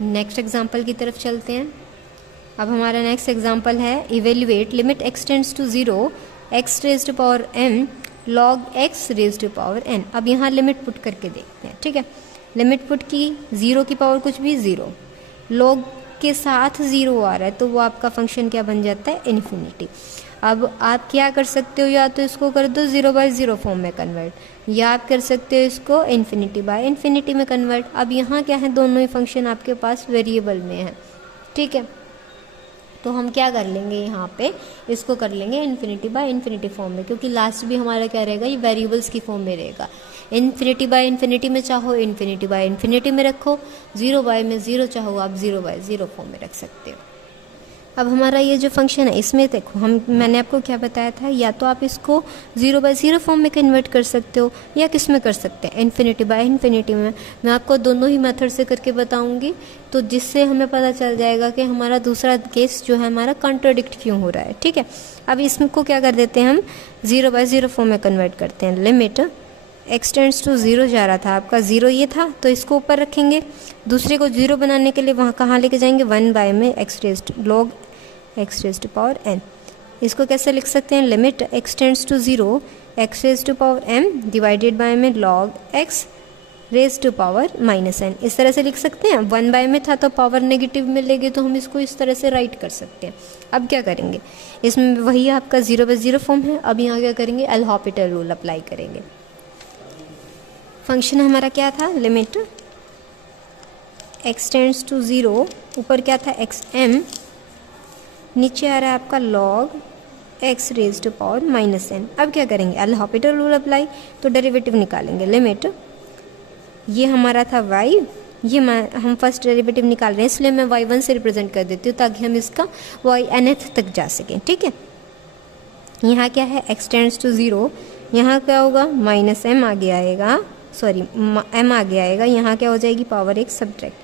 Next example की तरफ चलते हैं। अब हमारा नेक्स्ट एग्जाम्पल है evaluate limit x tends to 0 x raised to power m log x raised to power n। अब यहाँ लिमिट पुट करके देखते हैं, ठीक है। लिमिट पुट की 0 की पावर कुछ भी 0, log के साथ 0 आ रहा है तो वो आपका फंक्शन क्या बन जाता है, इन्फिनिटी। अब आप क्या कर सकते हो, या तो इसको कर दो 0/0 फॉर्म में कन्वर्ट, या आप कर सकते हो इसको इन्फिनिटी में कन्वर्ट। अब यहाँ क्या है, दोनों ही फंक्शन आपके पास वेरिएबल में है, ठीक है। तो हम क्या कर लेंगे, यहाँ पे इसको कर लेंगे इन्फिनिटी फॉर्म में, क्योंकि लास्ट भी हमारा क्या रहेगा, ये वेरिएबल्स की फॉर्म में रहेगा। इन्फिनिटी में चाहो इन्फिनिटी में रखो, 0 में 0 चाहो आप 0/0 फॉर्म में रख सकते हो। अब हमारा ये जो फंक्शन है इसमें देखो, मैंने आपको क्या बताया था, या तो आप इसको 0/0 फॉर्म में कन्वर्ट कर सकते हो, या किस में कर सकते हैं, इन्फिनिटी में। मैं आपको दोनों ही मेथड से करके बताऊंगी, तो जिससे हमें पता चल जाएगा कि हमारा दूसरा केस जो है हमारा कॉन्ट्राडिक्ट क्यों हो रहा है, ठीक है। अब इसको क्या कर देते हैं, हम 0/0 फॉर्म में कन्वर्ट करते हैं। लिमिट एक्स टेंड्स टू 0 जा रहा था, आपका 0 ये था, तो इसको ऊपर रखेंगे। दूसरे को 0 बनाने के लिए वहाँ कहाँ लेके जाएंगे, 1 में x raised log x raised to power n। इसको कैसे लिख सकते हैं, limit x tends to 0 x raised to power m divided by में log x raised to power -n। इस तरह से लिख सकते हैं। 1 में था तो पावर नेगेटिव में लेंगे तो हम इसको इस तरह से राइट कर सकते हैं। अब क्या करेंगे, इसमें वही आपका 0/0 फॉर्म है। अब यहाँ क्या करेंगे, एल हॉपिटल रूल अप्लाई करेंगे। फंक्शन हमारा क्या था, लिमिट x टेंड्स टू 0, ऊपर क्या था xm, नीचे आ रहा है आपका log x raised to power -n। अब क्या करेंगे, एल हॉपिटल रूल अप्लाई, तो डेरिवेटिव निकालेंगे। लिमिट ये हमारा था y, ये हम फर्स्ट डेरिवेटिव निकाल रहे हैं, इसलिए मैं y1 से रिप्रेजेंट कर देती हूँ ताकि हम इसका nth तक जा सकें, ठीक है। यहाँ क्या है, x टेंड्स टू 0, यहाँ क्या होगा, -m आगे आएगा, सॉरी m आगे आएगा, यहाँ क्या हो जाएगी, पावर 1 सब्ट्रैक्ट,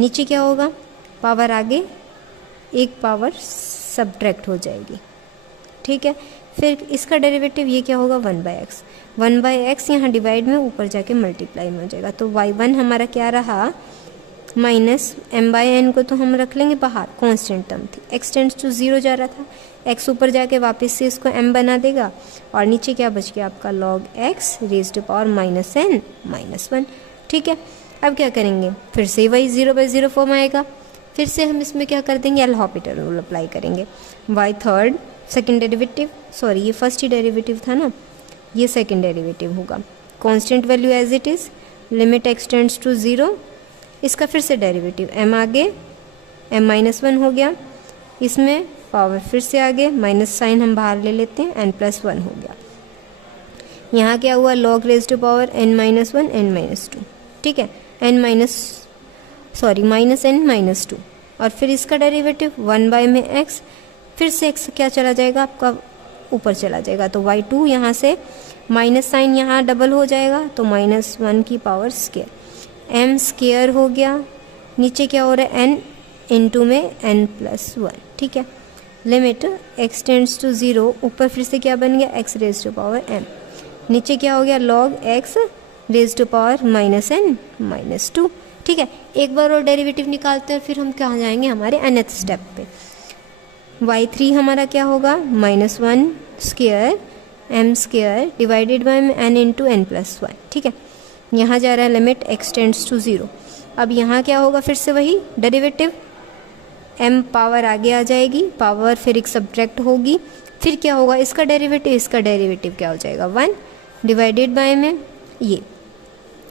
नीचे क्या होगा, पावर आगे एक पावर सब्ट्रैक्ट हो जाएगी, ठीक है। फिर इसका डेरिवेटिव ये क्या होगा, 1/x यहाँ डिवाइड में ऊपर जाके मल्टीप्लाई में हो जाएगा, तो y1 हमारा क्या रहा, -m/n को तो हम रख लेंगे बाहर, कांस्टेंट टर्म थी, x टेंड्स टू 0 जा रहा था, x ऊपर जाके वापस से इसको m बना देगा, और नीचे क्या बच गया आपका log x raised to power -n -1, ठीक है। अब क्या करेंगे, फिर से वही 0/0 फॉर्म आएगा, फिर से हम इसमें क्या कर देंगे, एल हॉपिटल रूल अप्लाई करेंगे। y third second derivative, sorry ये फर्स्ट ही डेरिवेटिव था ना, ये सेकंड डेरिवेटिव होगा, constant value as it is, limit x tends to 0, इसका फिर से डेरिवेटिव m आगे m-1 हो गया, इसमें पावर फिर से आगे माइनस साइन हम बाहर ले लेते हैं, n+1 हो गया। यहाँ क्या हुआ, log raised to power n-1 n-2, ठीक है, -n-2, और फिर इसका डेरिवेटिव 1 में x, फिर से x क्या चला जाएगा आपका, ऊपर चला जाएगा, तो y2 यहाँ से माइनस साइन यहाँ डबल हो जाएगा, तो -1 की पावर स्क्वायर, m स्क्वायर हो गया, नीचे क्या हो रहा है, n इंटू में n+1, ठीक है। लिमिट x टेंड्स टू 0, ऊपर फिर से क्या बन गया, x raised to power m, नीचे क्या हो गया, log x raised to power -n-2, ठीक है। एक बार और डेरिवेटिव निकालते हैं, फिर हम कहाँ जाएंगे, हमारे nth स्टेप पे। y3 हमारा क्या होगा, -1 square m square divided bye n into n+1, ठीक है। यहाँ जा रहा है लिमिट x टेंड्स टू 0। अब यहाँ क्या होगा, फिर से वही डेरिवेटिव, m पावर आगे आ जाएगी, पावर फिर एक सब्ट्रैक्ट होगी, फिर क्या होगा, इसका डेरिवेटिव क्या हो जाएगा, 1 डिवाइडेड बाय में ये,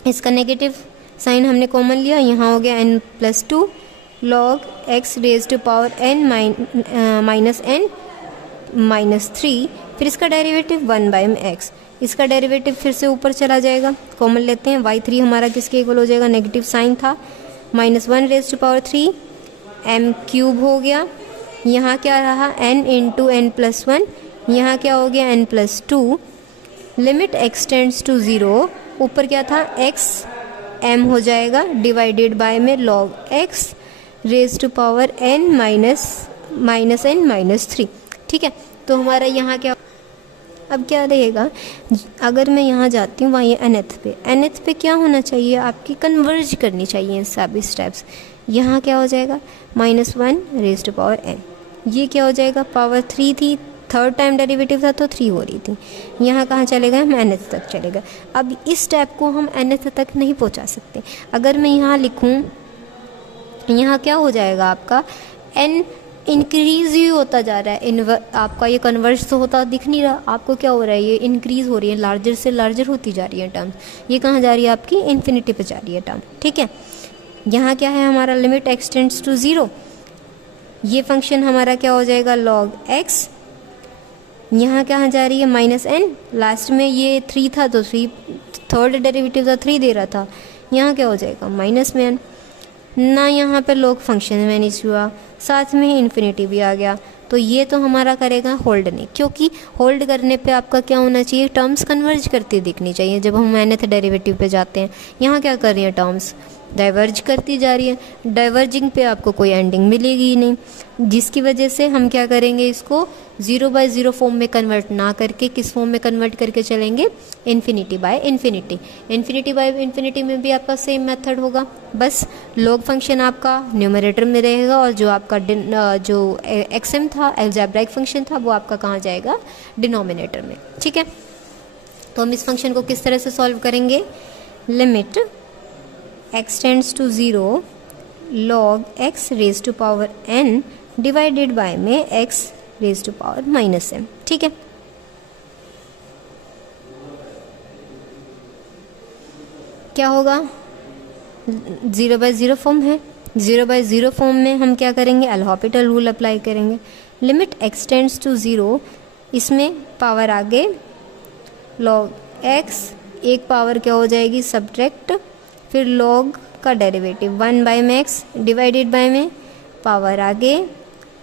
इसका नेगेटिव साइन हमने कॉमन लिया, यहाँ हो गया n+2 log x raised to power n-3, फिर इसका डेरिवेटिव 1 में x, इसका डेरिवेटिव फिर से ऊपर चला जाएगा, कॉमन लेते हैं, y3 हमारा किसके इक्वल हो जाएगा, नेगेटिव साइन था, -1 रेज़्ड टू पावर 3 m³ हो गया, यहाँ क्या रहा, n इंटू n+1, यहाँ क्या हो गया, n+2, limit x tends to 0, ऊपर क्या था, x m हो जाएगा डिवाइडेड बाय में log x raised to power n-3, ठीक है। तो हमारा यहाँ क्या, अब क्या रहेगा, अगर मैं यहाँ जाती हूँ वहाँ ये nth पे क्या होना चाहिए, आपकी कन्वर्ज करनी चाहिए सभी स्टेप्स, यहाँ क्या हो जाएगा -1 रेज़ टू पावर n। ये क्या हो जाएगा, पावर 3 थी, थर्ड टाइम डेरिवेटिव था तो 3 हो रही थी। यहाँ कहाँ चले गए, हम nth तक चले गए। अब इस स्टेप को हम nth तक नहीं पहुँचा सकते। अगर मैं यहाँ लिखूँ, यहाँ क्या हो जाएगा आपका n इंक्रीज़ ही होता जा रहा है। आपका ये कन्वर्ज तो होता दिख नहीं रहा आपको, क्या हो रहा है, ये इंक्रीज़ हो रही है, लार्जर से लार्जर होती जा रही है टर्म। ये कहाँ जा रही है आपकी, इन्फिनिटी पे जा रही है टर्म। ठीक है, यहाँ क्या है हमारा लिमिट x टेंड्स टू 0। ये फंक्शन हमारा क्या हो जाएगा log x। यहाँ कहाँ जा रही है -n, लास्ट में ये 3 था तो 3 थर्ड डेरिवेटिव था 3 दे रहा था, यहाँ क्या हो जाएगा -n ना। यहाँ पे log फंक्शन मैनेज हुआ, साथ में इन्फिनिटी भी आ गया, तो ये तो हमारा करेगा होल्ड नहीं, क्योंकि होल्ड करने पे आपका क्या होना चाहिए, टर्म्स कन्वर्ज करती दिखनी चाहिए जब हम nth डेरिवेटिव पे जाते हैं। यहाँ क्या कर रही है, टर्म्स डाइवर्ज करती जा रही है, डाइवर्जिंग पे आपको कोई एंडिंग मिलेगी ही नहीं, जिसकी वजह से हम क्या करेंगे, इसको 0/0 फॉर्म में कन्वर्ट ना करके किस फॉर्म में कन्वर्ट करके चलेंगे, infinity by infinity. Infinity by infinity में भी आपका सेम मेथड होगा, बस लॉग फंक्शन आपका न्यूमरेटर में रहेगा और जो आपका जो एक्सएम था, अलजेब्राइक फंक्शन था, वो आपका कहाँ जाएगा, डिनोमिनेटर में। ठीक है, तो हम इस फंक्शन को किस तरह से सॉल्व करेंगे, limit x tends to 0 log x raise to power n divided by में x raise to power -m। ठीक है, क्या होगा, 0/0 फॉर्म है, 0/0 फॉर्म में हम क्या करेंगे, एल हॉपिटल रूल अप्लाई करेंगे। लिमिट x टेंड्स टू 0, इसमें पावर आगे log x, एक पावर क्या हो जाएगी, सब्ट्रैक्ट, फिर log का डेरिवेटिव 1/x डिवाइडेड बाय में पावर आगे,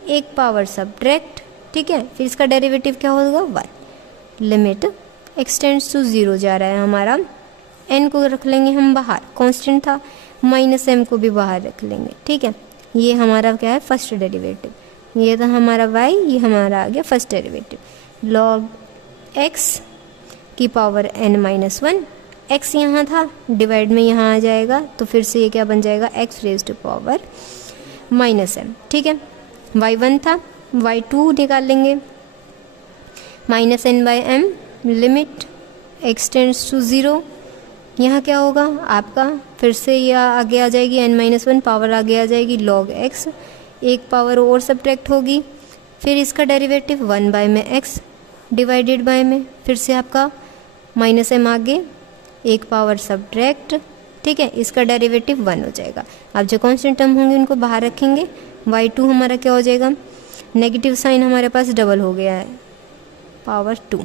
एक पावर सब्ट्रैक्ट। ठीक है, फिर इसका डेरिवेटिव क्या होगा, 1। लिमिट x टेंड्स टू 0 जा रहा है हमारा, n को रख लेंगे हम बाहर, कांस्टेंट था, -m को भी बाहर रख लेंगे। ठीक है, ये हमारा क्या है, फर्स्ट डेरिवेटिव, ये था हमारा y, ये हमारा आ गया फर्स्ट डेरिवेटिव। log x की पावर n-1, x यहाँ था, डिवाइड में यहाँ आ जाएगा, तो फिर से ये क्या बन जाएगा, x raise to power -m। ठीक है, y1 था, y2 निकाल लेंगे, -n/m। Limit x tends to 0, यहाँ क्या होगा आपका, फिर से यह आगे आ जाएगी n-1, पावर आगे आ जाएगी log x, एक पावर और सब्ट्रैक्ट होगी, फिर इसका डेरिवेटिव 1/x डिवाइडेड बाय में, फिर से आपका -m आगे, एक पावर सब्ट्रैक्ट। ठीक है, इसका डेरिवेटिव 1 हो जाएगा। अब जो कांस्टेंट टर्म होंगे उनको बाहर रखेंगे, y2 हमारा क्या हो जाएगा, नेगेटिव साइन हमारे पास डबल हो गया है, पावर 2,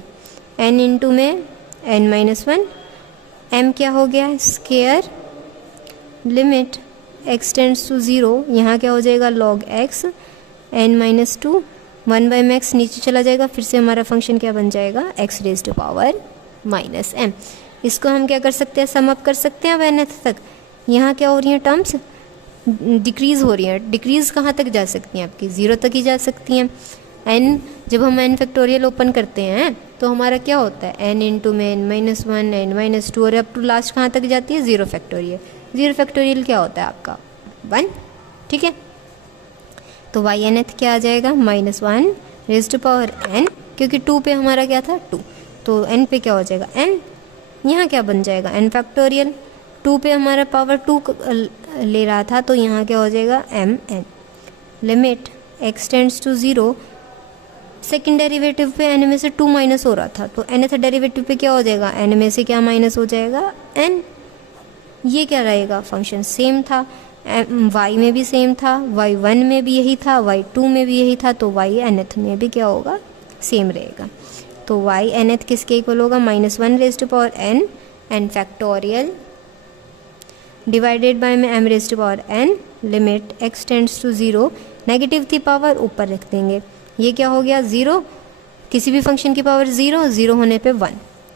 n इंटू में n-1, m क्या हो गया, square. Limit x tends to 0, यहाँ क्या हो जाएगा, log x n-2, 1/x नीचे चला जाएगा, फिर से हमारा फंक्शन क्या बन जाएगा, x raise to power -m। इसको हम क्या कर सकते हैं, सम अप कर सकते हैं अब nth तक। यहाँ क्या हो रही हैं, टर्म्स डिक्रीज़ हो रही हैं, डिक्रीज़ कहाँ तक जा सकती हैं आपकी, 0 तक ही जा सकती हैं। n जब हम n फैक्टोरियल ओपन करते हैं तो हमारा क्या होता है, n इंटू में n-1, n-2 और अप टू लास्ट कहाँ तक जाती है, 0 फैक्टोरियल। 0 फैक्टोरियल क्या होता है आपका, 1। ठीक है, तो y nth क्या आ जाएगा, -1 रेज टू पावर n, क्योंकि 2 पे हमारा क्या था, 2, तो n पे क्या हो जाएगा, n। यहाँ क्या बन जाएगा, n फैक्टोरियल, 2 पे हमारा पावर 2 ले रहा था, तो यहाँ क्या हो जाएगा, mn। Limit x tends to 0, second derivative पे n में से 2 माइनस हो रहा था, तो nth डेरिवेटिव पे क्या हो जाएगा, n में से क्या माइनस हो जाएगा, n। ये क्या रहेगा, फंक्शन सेम था, y में भी सेम था, y1 में भी यही था, y2 में भी यही था, तो y nth में भी क्या होगा, सेम रहेगा। तो y nth किसके इक्वल होगा, -1 raise to power n factorial divided by में m raise to power n। Limit x tends to 0, negative थी पावर, ऊपर रख देंगे, ये क्या हो गया, 0, किसी भी फंक्शन की पावर 0, 0 होने पे 1,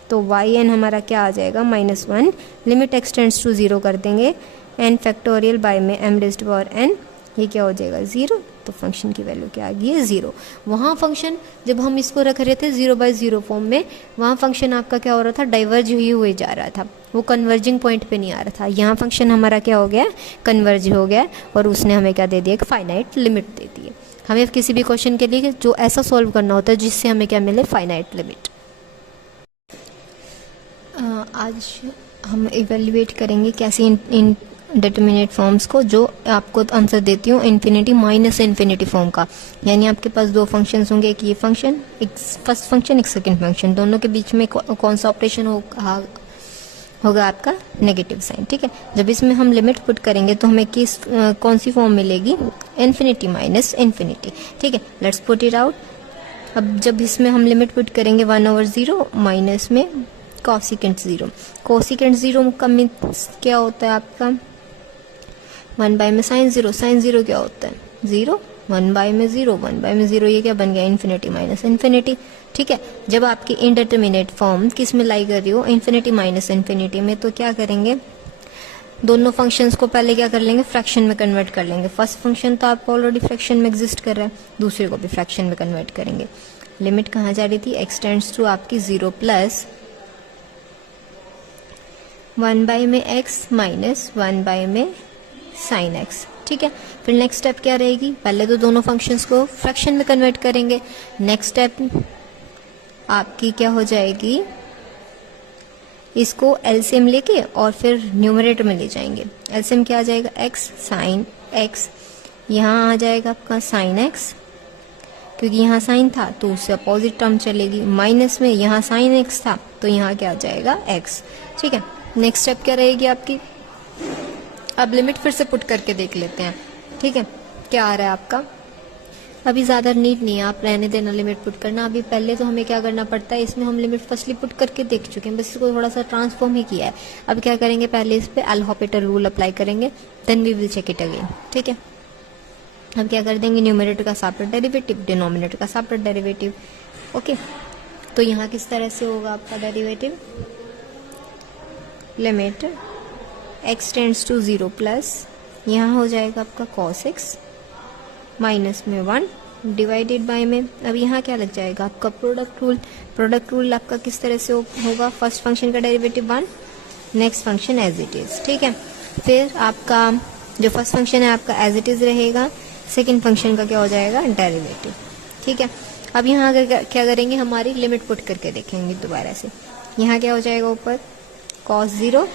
तो yn हमारा क्या आ जाएगा, -1। लिमिट x टेंड्स टू 0 कर देंगे, n फैक्टोरियल बाय में m raise to power n, ये क्या हो जाएगा, 0, तो फंक्शन की वैल्यू क्या आ गई है 0। वहाँ फंक्शन जब हम इसको रख रहे थे 0/0 फॉर्म में, वहाँ फंक्शन आपका क्या हो रहा था, डाइवर्ज हुए जा रहा था, वो कन्वर्जिंग पॉइंट पे नहीं आ रहा था। यहाँ फंक्शन हमारा क्या हो गया, कन्वर्ज हो गया और उसने हमें क्या दे दिया, एक फाइनाइट लिमिट दे दी है। हमें किसी भी क्वेश्चन के लिए जो ऐसा सॉल्व करना होता है जिससे हमें क्या मिले, फाइनाइट लिमिट। आज हम इवेल्युएट करेंगे कैसे इन डिटरमिनेट फॉर्म्स को, जो आपको आंसर देती हूँ इन्फिनिटी माइनस इन्फिनिटी फॉर्म का। यानी आपके पास दो फंक्शंस होंगे, एक ये फंक्शन, एक फर्स्ट फंक्शन, एक सेकंड फंक्शन, दोनों के बीच में कौन सा ऑपरेशन होगा आपका, नेगेटिव साइन। ठीक है, जब इसमें हम लिमिट पुट करेंगे तो हमें किस कौन सी फॉर्म मिलेगी, इन्फिनिटी माइनस इन्फिनिटी। ठीक है, लेट्स पुट इट आउट। अब जब इसमें हम लिमिट पुट करेंगे 1/0 माइनस में कोसिकेंट 0। कोसिकेंट 0 का मीन्स क्या होता है आपका, 1 में साइन 0। साइन 0 क्या होता है, 0। 1 में 0, 1 में 0, ये क्या बन गया, इन्फिनिटी माइनस इन्फिनिटी। ठीक है, जब आपकी इनडिटरमिनेट फॉर्म किस में लाई कर रही हो, इन्फिनिटी माइनस इन्फिनिटी में, तो क्या करेंगे, दोनों फंक्शंस को पहले क्या कर लेंगे, फ्रैक्शन में कन्वर्ट कर लेंगे। फर्स्ट फंक्शन तो आपको ऑलरेडी फ्रैक्शन में एग्जिस्ट कर रहा है, दूसरे को भी फ्रैक्शन में कन्वर्ट करेंगे। लिमिट कहाँ जा रही थी, x टेंड्स टू आपकी 0 प्लस 1 में x माइनस 1 में साइन x। ठीक है, फिर नेक्स्ट स्टेप क्या रहेगी, पहले तो दोनों फंक्शंस को फ्रैक्शन में कन्वर्ट करेंगे। नेक्स्ट स्टेप आपकी क्या हो जाएगी, इसको एलसीएम लेके और फिर न्यूमरेटर में ले जाएंगे। एलसीएम क्या आ जाएगा, x साइन x, यहाँ आ जाएगा आपका साइन x, क्योंकि यहाँ साइन था तो उससे अपोजिट टर्म चलेगी। माइनस में यहाँ साइन x था तो यहाँ क्या आ जाएगा x। ठीक है, नेक्स्ट स्टेप क्या रहेगी आपकी, अब लिमिट फिर से पुट करके देख लेते हैं। ठीक है, क्या आ रहा है आपका, अभी ज़्यादा नीड नहीं है, आप रहने देना लिमिट पुट करना। अभी पहले तो हमें क्या करना पड़ता है, इसमें हम लिमिट फर्स्टली पुट करके देख चुके हैं, बस इसको थोड़ा सा ट्रांसफॉर्म ही किया है। अब क्या करेंगे, पहले इस पे एल हॉपिटल रूल अप्लाई करेंगे, then we will check it again. ठीक है, अब क्या कर देंगे, न्यूमरेटर का सेपरेट डेरिवेटिव, डिनोमिनेटर का सेपरेट डेरिवेटिव। ओके, तो यहाँ किस तरह से होगा आपका derivative, limit x tends to 0 plus, यहाँ हो जाएगा आपका cos x माइनस में 1 डिवाइडेड बाय में। अब यहाँ क्या लग जाएगा आपका प्रोडक्ट रूल। प्रोडक्ट रूल आपका किस तरह से होगा, फर्स्ट फंक्शन का derivative 1, next function as it is. ठीक है, फिर आपका जो फर्स्ट फंक्शन है आपका एज इट इज रहेगा, सेकेंड फंक्शन का क्या हो जाएगा, डेरिवेटिव। ठीक है, अब यहाँ अगर क्या करेंगे, हमारी लिमिट पुट करके देखेंगे दोबारा से। यहाँ क्या हो जाएगा, ऊपर cos 0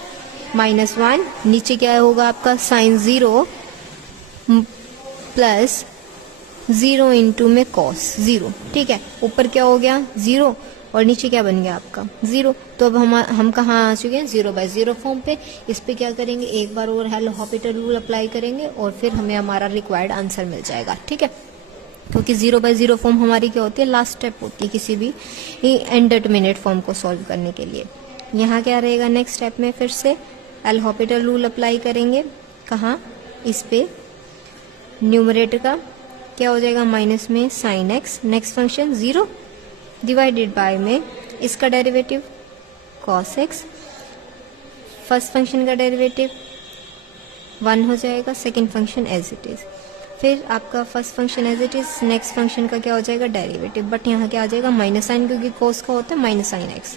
माइनस 1, नीचे क्या होगा आपका साइन 0 प्लस 0 इंटू में cos 0। ठीक है, ऊपर क्या हो गया 0 और नीचे क्या बन गया आपका 0। तो अब हम कहाँ आ चुके हैं, 0/0 फॉर्म पे। इस पे क्या करेंगे, एक बार और एल हॉपिटल रूल अप्लाई करेंगे और फिर हमें हमारा रिक्वायर्ड आंसर मिल जाएगा। ठीक है, क्योंकि 0/0 फॉर्म हमारी क्या होती है, लास्ट स्टेप होती है किसी भी इनडिटरमिनेट फॉर्म को सॉल्व करने के लिए। यहाँ क्या रहेगा, नेक्स्ट स्टेप में फिर से एल हॉपिटल रूल अप्लाई करेंगे, कहाँ, इस पे न्यूमरेटर का क्या हो जाएगा, माइनस में sine x, next function 0 divided by में इसका derivative cos x, first function का डेरिवेटिव 1 हो जाएगा, second function as it is. फिर आपका first function as it is, next function का क्या हो जाएगा, डेरिवेटिव, बट यहाँ क्या आ जाएगा माइनस साइन, क्योंकि cos का होता है माइनस साइन x।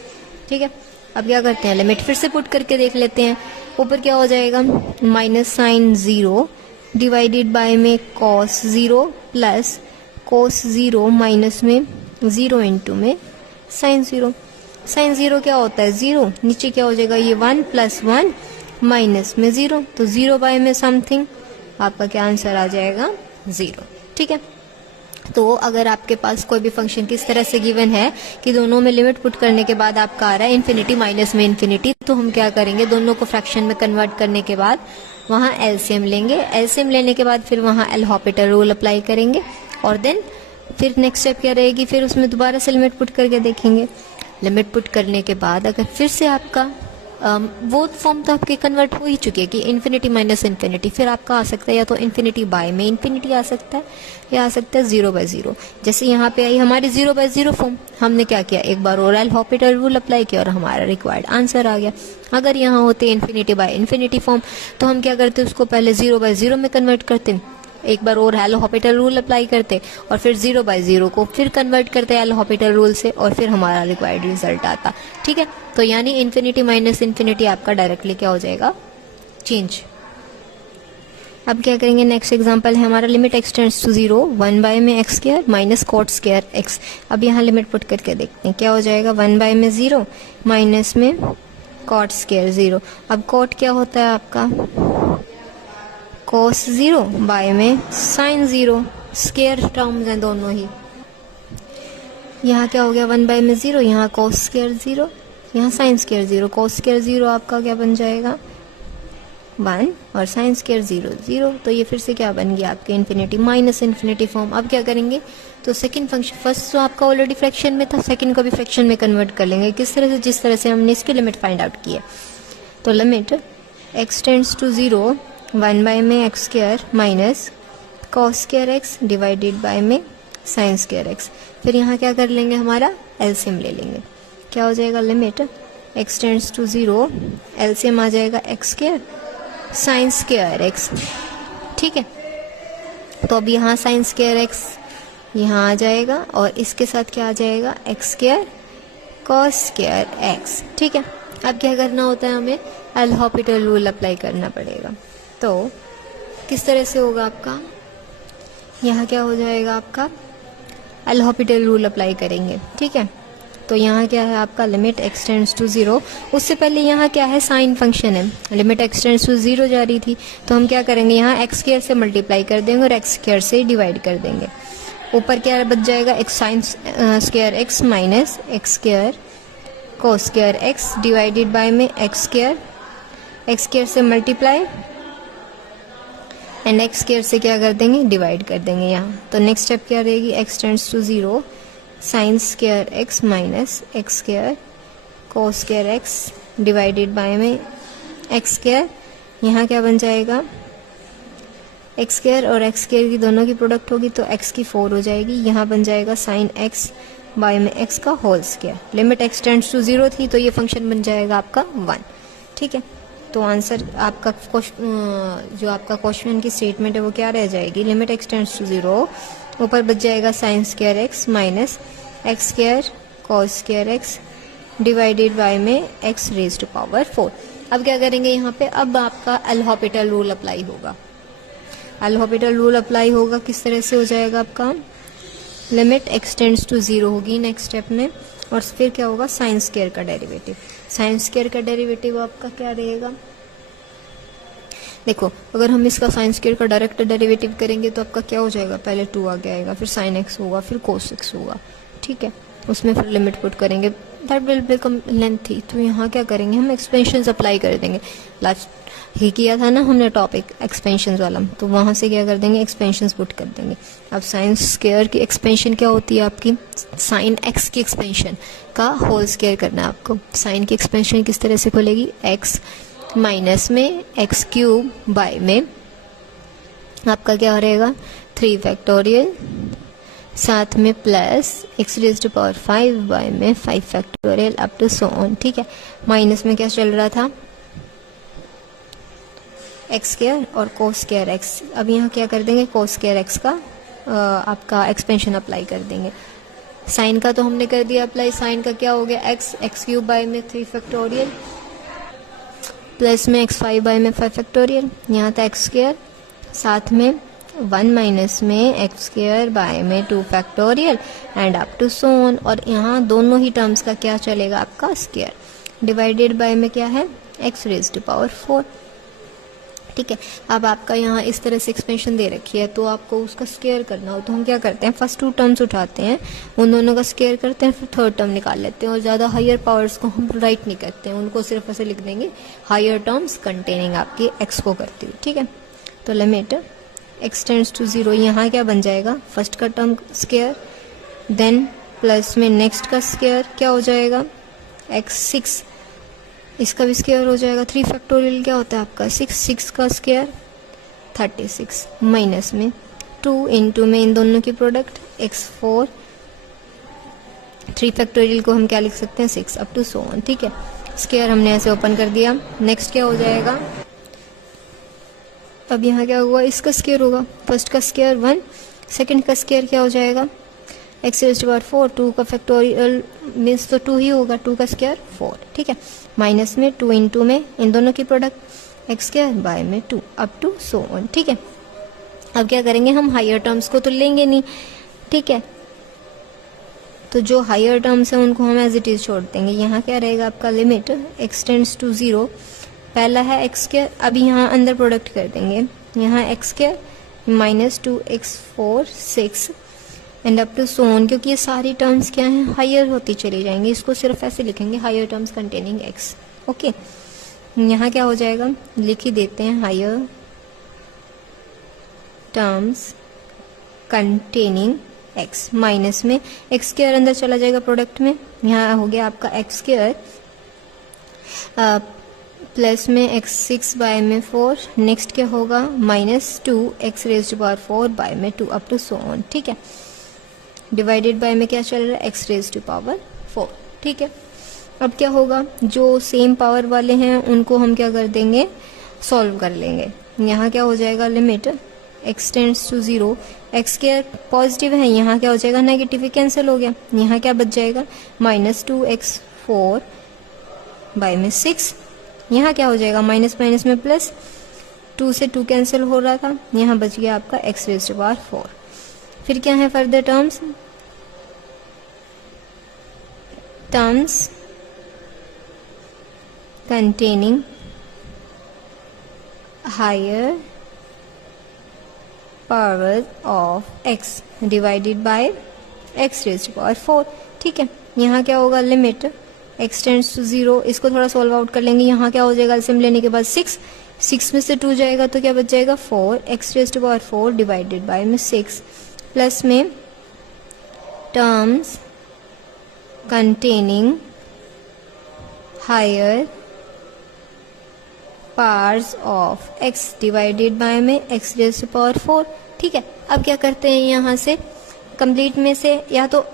ठीक है, अब क्या करते हैं, लिमिट फिर से पुट करके देख लेते हैं। ऊपर क्या हो जाएगा, माइनस साइन 0 डिवाइडेड बाय में cos 0 प्लस cos 0 माइनस में 0 इंटू में साइन 0। साइन 0 क्या होता है, 0, नीचे क्या हो जाएगा, ये 1 प्लस 1 माइनस में 0, तो 0 बाय में समथिंग, आपका क्या आंसर आ जाएगा 0। ठीक है, तो अगर आपके पास कोई भी फंक्शन किस तरह से गिवन है कि दोनों में लिमिट पुट करने के बाद आपका आ रहा है इन्फिनिटी माइनस में इन्फिनिटी, तो हम क्या करेंगे, दोनों को फ्रैक्शन में कन्वर्ट करने के बाद वहाँ एलसीएम लेंगे। एलसीएम लेने के बाद फिर वहाँ एल हॉपिटल रूल अप्लाई करेंगे और देन फिर नेक्स्ट स्टेप क्या रहेगी, फिर उसमें दोबारा से लिमिट पुट करके देखेंगे। लिमिट पुट करने के बाद अगर फिर से आपका वो फॉर्म तो आपके कन्वर्ट हो ही चुकी है कि इन्फिनिटी माइनस इन्फिनिटी, फिर आपका आ सकता है या तो इन्फिनिटी बाय में इन्फिनिटी आ सकता है या आ सकता है 0/0। जैसे यहाँ पे आई हमारी 0/0 फॉर्म, हमने क्या किया, एक बार और एल हॉपिटल रूल अप्लाई किया और हमारा रिक्वायर्ड आंसर आ गया। अगर यहाँ होते इन्फिनिटी बाय इन्फिनिटी फॉर्म तो हम क्या करते, उसको पहले 0/0 में कन्वर्ट करते एक बार और एल हॉपिटल रूल अप्लाई करते और फिर 0/0 को फिर कन्वर्ट करते एल हॉपिटल रूल से और फिर हमारा रिक्वायर्ड रिजल्ट आता। ठीक है, तो यानी इन्फिनिटी माइनस इन्फिनिटी आपका डायरेक्टली क्या हो जाएगा, चेंज। अब क्या करेंगे, नेक्स्ट एग्जांपल है हमारा लिमिट एक्सटेंड्स टू 0 1 में x square minus cot square x. अब यहाँ लिमिट पुट करके देखते हैं क्या हो जाएगा, 1 में 0 माइनस में कॉट स्क्वायर 0। अब कॉट क्या होता है आपका, कॉस 0 बाय में साइन 0, स्क्वायर टर्म्स हैं दोनों ही। यहाँ क्या हो गया, 1 में 0, यहाँ कॉस स्क्वायर 0, यहाँ साइन स्क्वायर 0। कॉस स्क्वायर 0 आपका क्या बन जाएगा 1 और साइन स्क्वायर 0 0। तो ये फिर से क्या बन गया आपके इन्फिनिटी माइनस इन्फिनिटी फॉर्म। अब क्या करेंगे, तो सेकंड फंक्शन, फर्स्ट तो आपका ऑलरेडी फ्रैक्शन में था, सेकंड को भी फ्रैक्शन में कन्वर्ट कर लेंगे। किस तरह से, जिस तरह से हमने इसकी लिमिट फाइंड आउट की है। तो लिमिट एक्स टेंड्स टू 0 1 में x square minus cos square x divided by में साइन स्क्वायर एक्स। फिर यहाँ क्या कर लेंगे, हमारा एलसीएम ले लेंगे। क्या हो जाएगा, limit x tends to 0, LCM आ जाएगा x square sine square x. ठीक है, तो अब यहाँ साइन स्क्वायर एक्स यहाँ आ जाएगा और इसके साथ क्या आ जाएगा, x square cos square x. ठीक है, अब क्या करना होता है, हमें एल हॉपिटल रूल अप्लाई करना पड़ेगा। तो किस तरह से होगा आपका, यहाँ क्या हो जाएगा आपका, एल हॉपिटल रूल अप्लाई करेंगे। ठीक है, तो यहाँ क्या है आपका, लिमिट एक्स टेंड्स टू 0। उससे पहले यहाँ क्या है, साइन फंक्शन है, लिमिट एक्स टेंड्स टू 0 जा रही थी, तो हम क्या करेंगे, यहाँ एक्स स्क्वायर से मल्टीप्लाई कर देंगे और एक्स स्क्वायर से डिवाइड कर देंगे। ऊपर क्या बच जाएगा, x sign square x minus x square cos square x divided by में एक्स स्क्वायर से मल्टीप्लाई एंड एक्स स्क्वायर से क्या कर देंगे, डिवाइड कर देंगे यहाँ। तो नेक्स्ट स्टेप क्या रहेगी, x tends to 0 sine square x minus x square cos square x divided by में एक्स स्क्वायर। यहाँ क्या बन जाएगा, एक्स स्क्वायर और एक्स स्क्वायर की दोनों की प्रोडक्ट होगी तो एक्स की 4 हो जाएगी। यहाँ बन जाएगा साइन एक्स बाय में एक्स का whole square. Limit x tends to 0 थी तो ये फंक्शन बन जाएगा आपका 1। ठीक है, तो आंसर आपका जो आपका क्वेश्चन की स्टेटमेंट है वो क्या रह जाएगी, लिमिट एक्स टेंड्स टू 0, ऊपर बच जाएगा sign square x minus x square cos square x divided by में एक्स रेज टू पावर 4। अब क्या करेंगे यहाँ पे, अब आपका एल हॉपिटल रूल अप्लाई होगा। एल हॉपिटल रूल अप्लाई होगा, किस तरह से हो जाएगा आपका, लिमिट एक्स टेंड्स टू 0 होगी नेक्स्ट स्टेप में और फिर क्या होगा, साइन स्क्वायर का डेरिवेटिव। साइन स्क्वायर का डेरिवेटिव आपका क्या रहेगा, देखो अगर हम इसका साइन स्क्वायर का डायरेक्ट डेरिवेटिव करेंगे तो आपका क्या हो जाएगा, पहले 2 आगे आएगा, फिर साइन एक्स होगा, फिर कोस एक्स होगा। ठीक है, उसमें फिर लिमिट पुट करेंगे, दैट विल बिकम लेंथी। तो यहाँ क्या करेंगे, हम एक्सपेंशंस अप्लाई कर देंगे। लास्ट ही किया था ना हमने टॉपिक एक्सपेंशंस वाला, तो वहाँ से क्या कर देंगे, एक्सपेंशंस पुट कर देंगे। अब साइन स्क्वायर की एक्सपेंशन क्या होती है आपकी, साइन एक्स की एक्सपेंशन का होल स्क्वायर करना है आपको। साइन की एक्सपेंशन किस तरह से खुलेगी, एक्स माइनस में एक्स क्यूब बाय में आपका क्या रहेगा 3 फैक्टोरियल, साथ में plus x raise to power 5 by में 5 factorial up to so on. ठीक है, माइनस में क्या चल रहा था, एक्स स्क्वायर और कोस स्क्वायर एक्स। अब यहाँ क्या कर देंगे, कोस स्क्वायर एक्स का आपका एक्सपेंशन अप्लाई कर देंगे। साइन का तो हमने कर दिया अप्लाई, साइन का क्या हो गया, एक्स क्यूब बाय में 3 फैक्टोरियल प्लस में एक्स 5 बाय में 5 फैक्टोरियल, यहाँ था एक्स स्क्वायर, साथ में 1 माइनस में एक्स स्क्वायर बाय में 2 factorial and up to so on. और यहाँ दोनों ही टर्म्स का क्या चलेगा आपका, स्क्वायर डिवाइडेड बाय में क्या है, एक्स रेज टू पावर 4। ठीक है, अब आपका यहाँ इस तरह से एक्सपेंशन दे रखी है तो आपको उसका स्क्वायर करना हो तो हम क्या करते हैं, फर्स्ट 2 टर्म्स उठाते हैं, उन दोनों का स्क्वायर करते हैं, फिर थर्ड टर्म निकाल लेते हैं और ज़्यादा हायर पावर्स को हम राइट नहीं करते हैं, उनको सिर्फ ऐसे लिख देंगे हायर टर्म्स कंटेनिंग आपकी एक्स को करती हुई। ठीक है, तो लिमिट एक्स टेंड्स टू 0, यहाँ क्या बन जाएगा, फर्स्ट का टर्म स्क्वायर, देन प्लस में नेक्स्ट का स्क्वायर क्या हो जाएगा, एक्स 6, इसका भी स्क्वायर हो जाएगा, 3 फैक्टोरियल क्या होता है आपका 6 का स्क्वायर 36 माइनस में 2 इंटू में इन दोनों की प्रोडक्ट x4, 3 फैक्टोरियल को हम क्या लिख सकते हैं 6 अप टू सो ऑन। ठीक है, स्क्वायर हमने ऐसे ओपन कर दिया। नेक्स्ट क्या हो जाएगा, अब यहाँ क्या हुआ, इसका स्क्वायर होगा, फर्स्ट का स्क्वायर 1, सेकंड का स्क्वायर क्या हो जाएगा एक्स रेज़ टू पावर 4, 2 का फैक्टोरियल मीन्स तो 2 ही होगा, 2 का स्क्वायर 4, ठीक है। माइनस में 2 इंटू में इन दोनों की प्रोडक्ट एक्स स्क्वायर बाय में 2 अप टू सो ऑन, ठीक है। अब क्या करेंगे, हम हायर टर्म्स को तो लेंगे नहीं, ठीक है, तो जो हायर टर्म्स हैं उनको हम एज इट इज छोड़ देंगे। यहाँ क्या रहेगा आपका, लिमिट एक्स टेंड्स टू 0, पहला है एक्स स्क्वायर, अब यहाँ अंदर प्रोडक्ट कर देंगे, यहाँ x square minus 2x4 6 and up to so on, क्योंकि ये सारी टर्म्स क्या हैं, हायर होती चली जाएंगी, इसको सिर्फ ऐसे लिखेंगे higher terms containing x, okay. यहाँ क्या हो जाएगा, लिख ही देते हैं higher terms containing x, minus में एक्स स्क्वायर अंदर चला जाएगा प्रोडक्ट में, यहाँ हो गया आपका एक्स स्क्वायर प्लस में एक्स 6 बाय में 4, नेक्स्ट क्या होगा minus 2 x raise to power 4 by में 2 अप टू सो ऑन, ठीक है। डिवाइडेड बाय में क्या चल रहा है, एक्स रेज़ टू पावर 4, ठीक है। अब क्या होगा, जो सेम पावर वाले हैं उनको हम क्या कर देंगे, सॉल्व कर लेंगे। यहाँ क्या हो जाएगा, limit x tends to 0, x square positive है, यहाँ क्या हो जाएगा नेगेटिव, कैंसिल हो गया, यहाँ क्या बच जाएगा माइनस 2x4 बाय में 6, यहाँ क्या हो जाएगा माइनस माइनस में प्लस, 2 से 2 कैंसिल हो रहा था, यहाँ बच गया आपका एक्स रेज़ टू पावर 4। फिर क्या है further terms, terms containing higher power of x divided by x raise to power 4, ठीक है। यहाँ क्या होगा, लिमिट x टेंड्स टू 0, इसको थोड़ा सॉल्व आउट कर लेंगे, यहाँ क्या हो जाएगा एलसीएम लेने के बाद 6 में से 2 जाएगा तो क्या बच जाएगा 4 x raise to power 4 divided by में 6, प्लस में terms containing higher powers of x divided by में x रेज़ टू पावर 4, ठीक है। अब क्या करते हैं, यहाँ से कंप्लीट में से, या तो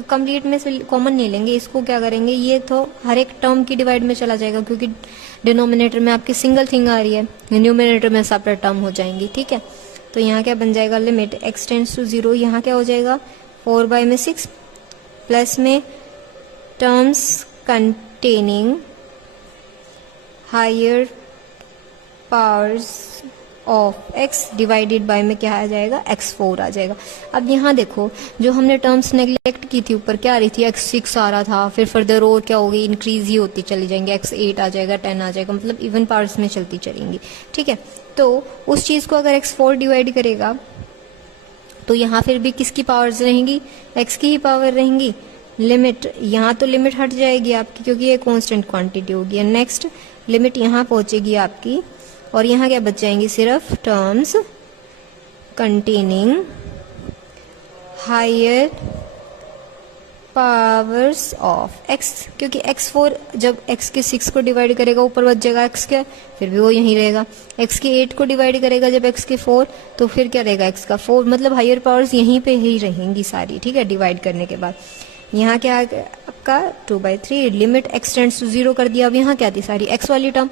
कंप्लीट में से कॉमन नहीं लेंगे, इसको क्या करेंगे, ये तो हर एक टर्म की डिवाइड में चला जाएगा, क्योंकि डिनोमिनेटर में आपकी सिंगल थिंग आ रही है, न्यूमिनेटर में सेपरेट टर्म हो जाएंगी, ठीक है। तो यहाँ क्या बन जाएगा, लिमिट एक्स टेंड्स टू 0, यहाँ क्या हो जाएगा 4 बाय में 6, प्लस में terms containing higher powers of x divided by में क्या आ जाएगा x4 आ जाएगा। अब यहाँ देखो, जो हमने टर्म्स नेग्लेक्ट की थी, ऊपर क्या आ रही थी x6 आ रहा था, फिर फर्दर और क्या होगी, इंक्रीज ही होती चली जाएंगे, x8 आ जाएगा, 10 आ जाएगा, मतलब इवन पावर्स में चलती चलेंगी, ठीक है। तो उस चीज़ को अगर x4 डिवाइड करेगा तो यहाँ फिर भी किसकी पावर्स रहेंगी, x की ही पावर रहेंगी। लिमिट, यहाँ तो लिमिट हट जाएगी आपकी, क्योंकि ये कांस्टेंट क्वांटिटी होगी। नेक्स्ट लिमिट यहाँ पहुँचेगी आपकी, और यहाँ क्या बच जाएंगी, सिर्फ terms containing higher powers of x, क्योंकि x4 जब x के 6 को डिवाइड करेगा ऊपर बच जाएगा x के, फिर भी वो यहीं रहेगा। x के 8 को डिवाइड करेगा जब x के 4, तो फिर क्या रहेगा x का 4, मतलब हायर पावर्स यहीं पे ही रहेंगी सारी, ठीक है, डिवाइड करने के बाद। यहाँ क्या आ गया आपका 2/3, लिमिट x टेंड्स टू 0 कर दिया। अब यहाँ क्या थी, सारी x वाली टर्म,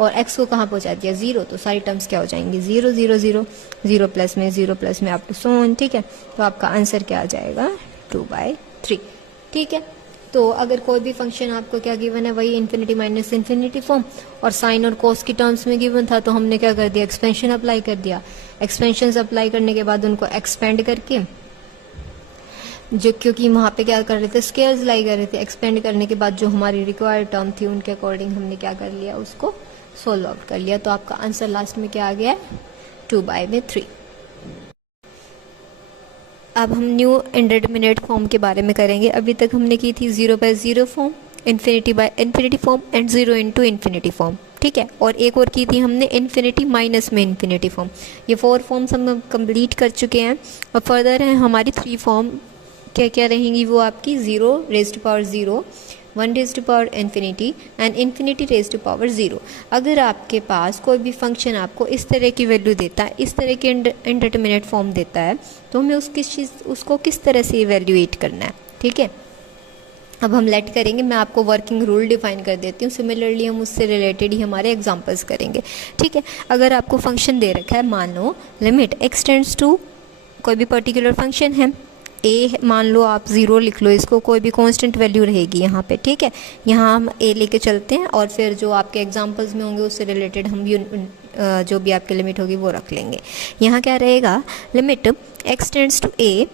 और x को कहाँ पहुँचा दिया 0, तो सारी टर्म्स क्या हो जाएंगी 0 0 0 0 प्लस में अप टू सो ऑन, ठीक है। तो आपका आंसर क्या आ जाएगा 2/3, ठीक है। तो अगर कोई भी फंक्शन आपको क्या गिवन है, वही इन्फिनिटी माइनस इन्फिनिटी फॉर्म, और साइन और कोस की टर्म्स में गिवन था, तो हमने क्या कर दिया, एक्सपेंशन अप्लाई कर दिया। एक्सपेंशन अप्लाई करने के बाद उनको एक्सपेंड करके, जो क्योंकि वहाँ पे क्या कर रहे थे, स्केयर्स लाई कर रहे थे, एक्सपेंड करने के बाद जो हमारी रिक्वायर्ड टर्म थी उनके अकॉर्डिंग हमने क्या कर लिया, उसको सोल्व आउट कर लिया। तो आपका आंसर लास्ट में क्या आ गया, 2/3। अब हम न्यू इंडिटरमिनेट फॉर्म के बारे में करेंगे। अभी तक हमने की थी 0/0 form, infinity by infinity form and 0 into infinity form, ठीक है। और एक और की थी हमने इन्फिनिटी माइनस में इन्फिनिटी फॉर्म। ये 4 फॉर्म्स हम कंप्लीट कर चुके हैं, और फर्दर है हमारी 3 फॉर्म क्या क्या रहेंगी, वो आपकी 0 raised to power 0, 1 raised to power infinity and infinity raised to power 0। अगर आपके पास कोई भी फंक्शन आपको इस तरह की वैल्यू देता है, इस तरह के इंडिटरमिनेट फॉर्म देता है, तो हमें उसको किस तरह से इवेल्युएट करना है, ठीक है। अब हम लेट करेंगे, मैं आपको वर्किंग रूल डिफाइन कर देती हूँ, सिमिलरली हम उससे रिलेटेड ही हमारे एग्जांपल्स करेंगे, ठीक है। अगर आपको फंक्शन दे रखा है, मान लो लिमिट एक्स टेंड्स टू कोई भी पर्टिकुलर फंक्शन है ए, मान लो आप 0 लिख लो इसको, कोई भी कांस्टेंट वैल्यू रहेगी यहाँ पे, ठीक है। यहाँ हम ए लेके चलते हैं और फिर जो आपके एग्जांपल्स में होंगे उससे रिलेटेड हम भी जो भी आपकी लिमिट होगी वो रख लेंगे। यहाँ क्या रहेगा, limit x tends to a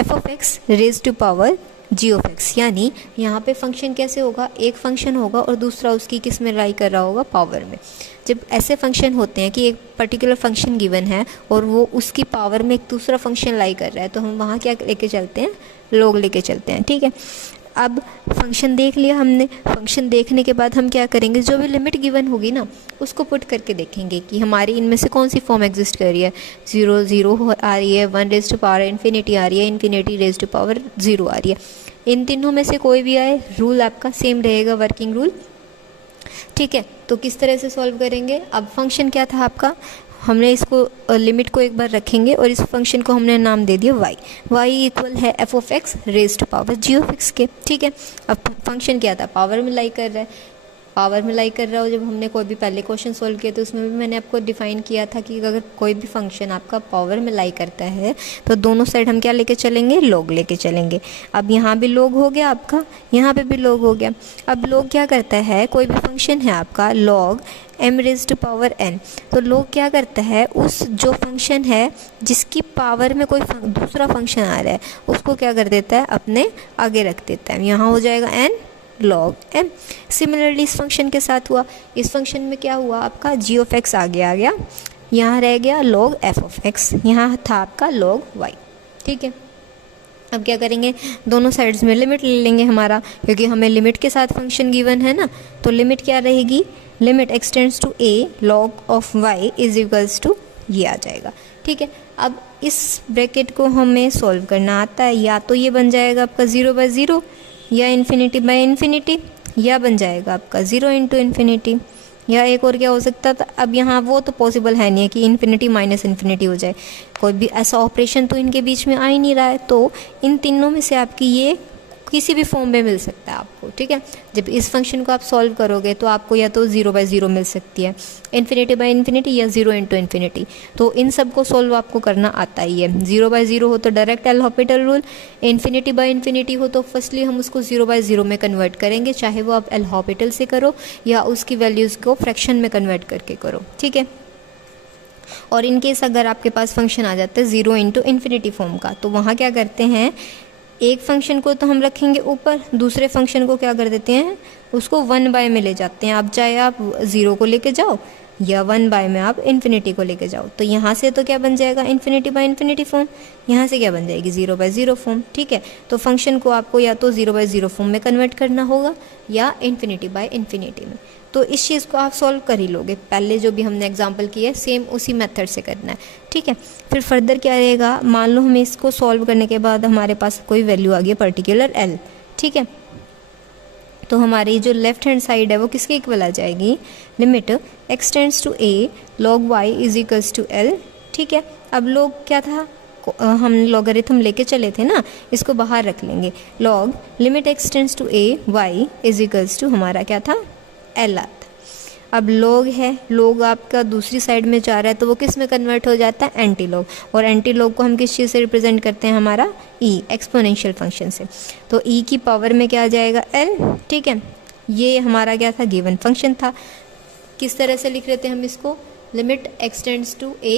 f of x raise to power g of x, यानी यहाँ पे फंक्शन कैसे होगा, एक फंक्शन होगा और दूसरा उसकी किस में लाई कर रहा होगा, पावर में। जब ऐसे फंक्शन होते हैं कि एक पर्टिकुलर फंक्शन गिवन है और वो उसकी पावर में एक दूसरा फंक्शन लाई कर रहा है, तो हम वहाँ क्या लेके चलते हैं, लॉग लेके चलते हैं, ठीक है। अब फंक्शन देख लिया हमने, फंक्शन देखने के बाद हम क्या करेंगे, जो भी लिमिट गिवन होगी ना उसको पुट करके देखेंगे कि हमारी इनमें से कौन सी फॉर्म एग्जिस्ट कर रही है, 0 0 आ रही है, 1 रेज टू पावर इन्फिनिटी आ रही है, इन्फिनिटी रेज टू पावर 0 आ रही है। इन तीनों में से कोई भी आए, रूल आपका सेम रहेगा, वर्किंग रूल, ठीक है। तो किस तरह से सॉल्व करेंगे, अब फंक्शन क्या था आपका, हमने इसको लिमिट को एक बार रखेंगे और इस फंक्शन को हमने नाम दे दिया y इक्वल है f of x raise to power g of x के, ठीक है। अब फंक्शन क्या था, पावर में लाई कर रहा है, पावर में लाई कर रहा हो। जब हमने कोई भी पहले क्वेश्चन सॉल्व किया तो उसमें भी मैंने आपको डिफाइन किया था कि अगर कोई भी फंक्शन आपका पावर में लाई करता है तो दोनों साइड हम क्या लेके चलेंगे, लॉग लेके चलेंगे। अब यहाँ भी लॉग हो गया आपका, यहाँ पे भी लॉग हो गया। अब लॉग क्या करता है, कोई भी फंक्शन है आपका log m raise to power n, तो लॉग क्या करता है, उस जो फंक्शन है जिसकी पावर में कोई दूसरा फंक्शन आ रहा है उसको क्या कर देता है, अपने आगे रख देता है। यहाँ हो जाएगा n log m। सिमिलरली इस फंक्शन के साथ हुआ, इस फंक्शन में क्या हुआ आपका, g ऑफ x आगे आ गया, यहाँ रह गया log f ऑफ x, यहाँ था आपका log y, ठीक है। अब क्या करेंगे, दोनों साइड्स में लिमिट ले लेंगे हमारा, क्योंकि हमें लिमिट के साथ फंक्शन गिवन है ना, तो लिमिट क्या रहेगी, limit x tends to a log of y is equals to ये आ जाएगा, ठीक है। अब इस ब्रैकेट को हमें सॉल्व करना आता है, या तो ये बन जाएगा आपका 0/0 या इन्फिनिटी बाय इन्फिनिटी, या बन जाएगा आपका 0 इंटू इन्फिनिटी, या एक और क्या हो सकता था। अब यहाँ वो तो पॉसिबल है नहीं है कि इन्फिनिटी माइनस इन्फिनिटी हो जाए, कोई भी ऐसा ऑपरेशन तो इनके बीच में आ ही नहीं रहा है, तो इन तीनों में से आपकी ये किसी भी फॉर्म में मिल सकता है आपको, ठीक है। जब इस फंक्शन को आप सॉल्व करोगे तो आपको या तो 0/0 मिल सकती है, इन्फिनिटी बाय इन्फिनिटी, या 0 इंटू इन्फिनिटी। तो इन सब को सॉल्व आपको करना आता ही है। 0/0 हो तो direct L Hôpital rule, infinity by infinity हो तो फर्स्टली हम उसको 0/0 में कन्वर्ट करेंगे, चाहे वो आप एल हॉपिटल से करो या उसकी वैल्यूज़ को फ्रैक्शन में कन्वर्ट करके करो, ठीक है। और इनकेस अगर आपके पास फंक्शन आ जाता है 0 इंटू इन्फिनिटी फॉर्म का, तो वहाँ क्या करते हैं, एक फंक्शन को तो हम रखेंगे ऊपर, दूसरे फंक्शन को क्या कर देते हैं, उसको 1/, में ले जाते हैं। अब चाहे आप 0 को लेके जाओ या 1/, में आप इन्फिनिटी को लेके जाओ, तो यहाँ से तो क्या बन जाएगा, इन्फिनिटी बाय इन्फिनिटी फॉर्म, यहाँ से क्या बन जाएगी, 0/0 फॉर्म, ठीक है। तो फंक्शन को आपको या तो 0/0 फॉर्म में कन्वर्ट करना होगा या इन्फिनिटी बाय इन्फिनिटी में। तो इस चीज़ को आप सॉल्व कर ही लोगे, पहले जो भी हमने एग्जांपल किया है सेम उसी मेथड से करना है, ठीक है। फिर फर्दर क्या रहेगा, मान लो हमें इसको सॉल्व करने के बाद हमारे पास कोई वैल्यू आ गई पर्टिकुलर l, ठीक है। तो हमारी जो लेफ्ट हैंड साइड है वो किसके इक्वल आ जाएगी, limit x tends to a log y is equals to l, ठीक है। अब log क्या था, हम लॉगरिथम लेके चले थे ना, इसको बाहर रख लेंगे, log limit x tends to a y is equals to हमारा क्या था, l आता। अब log है, log आपका दूसरी साइड में जा रहा है तो वो किस में कन्वर्ट हो जाता है, एंटी लॉग, और एंटी लॉग को हम किस चीज़ से रिप्रेजेंट करते हैं, हमारा e एक्सपोनेंशियल फंक्शन से। तो e की पावर में क्या आ जाएगा, l, ठीक है। ये हमारा क्या था, गिवन फंक्शन था। किस तरह से लिख रहे थे हम इसको, limit x tends to a,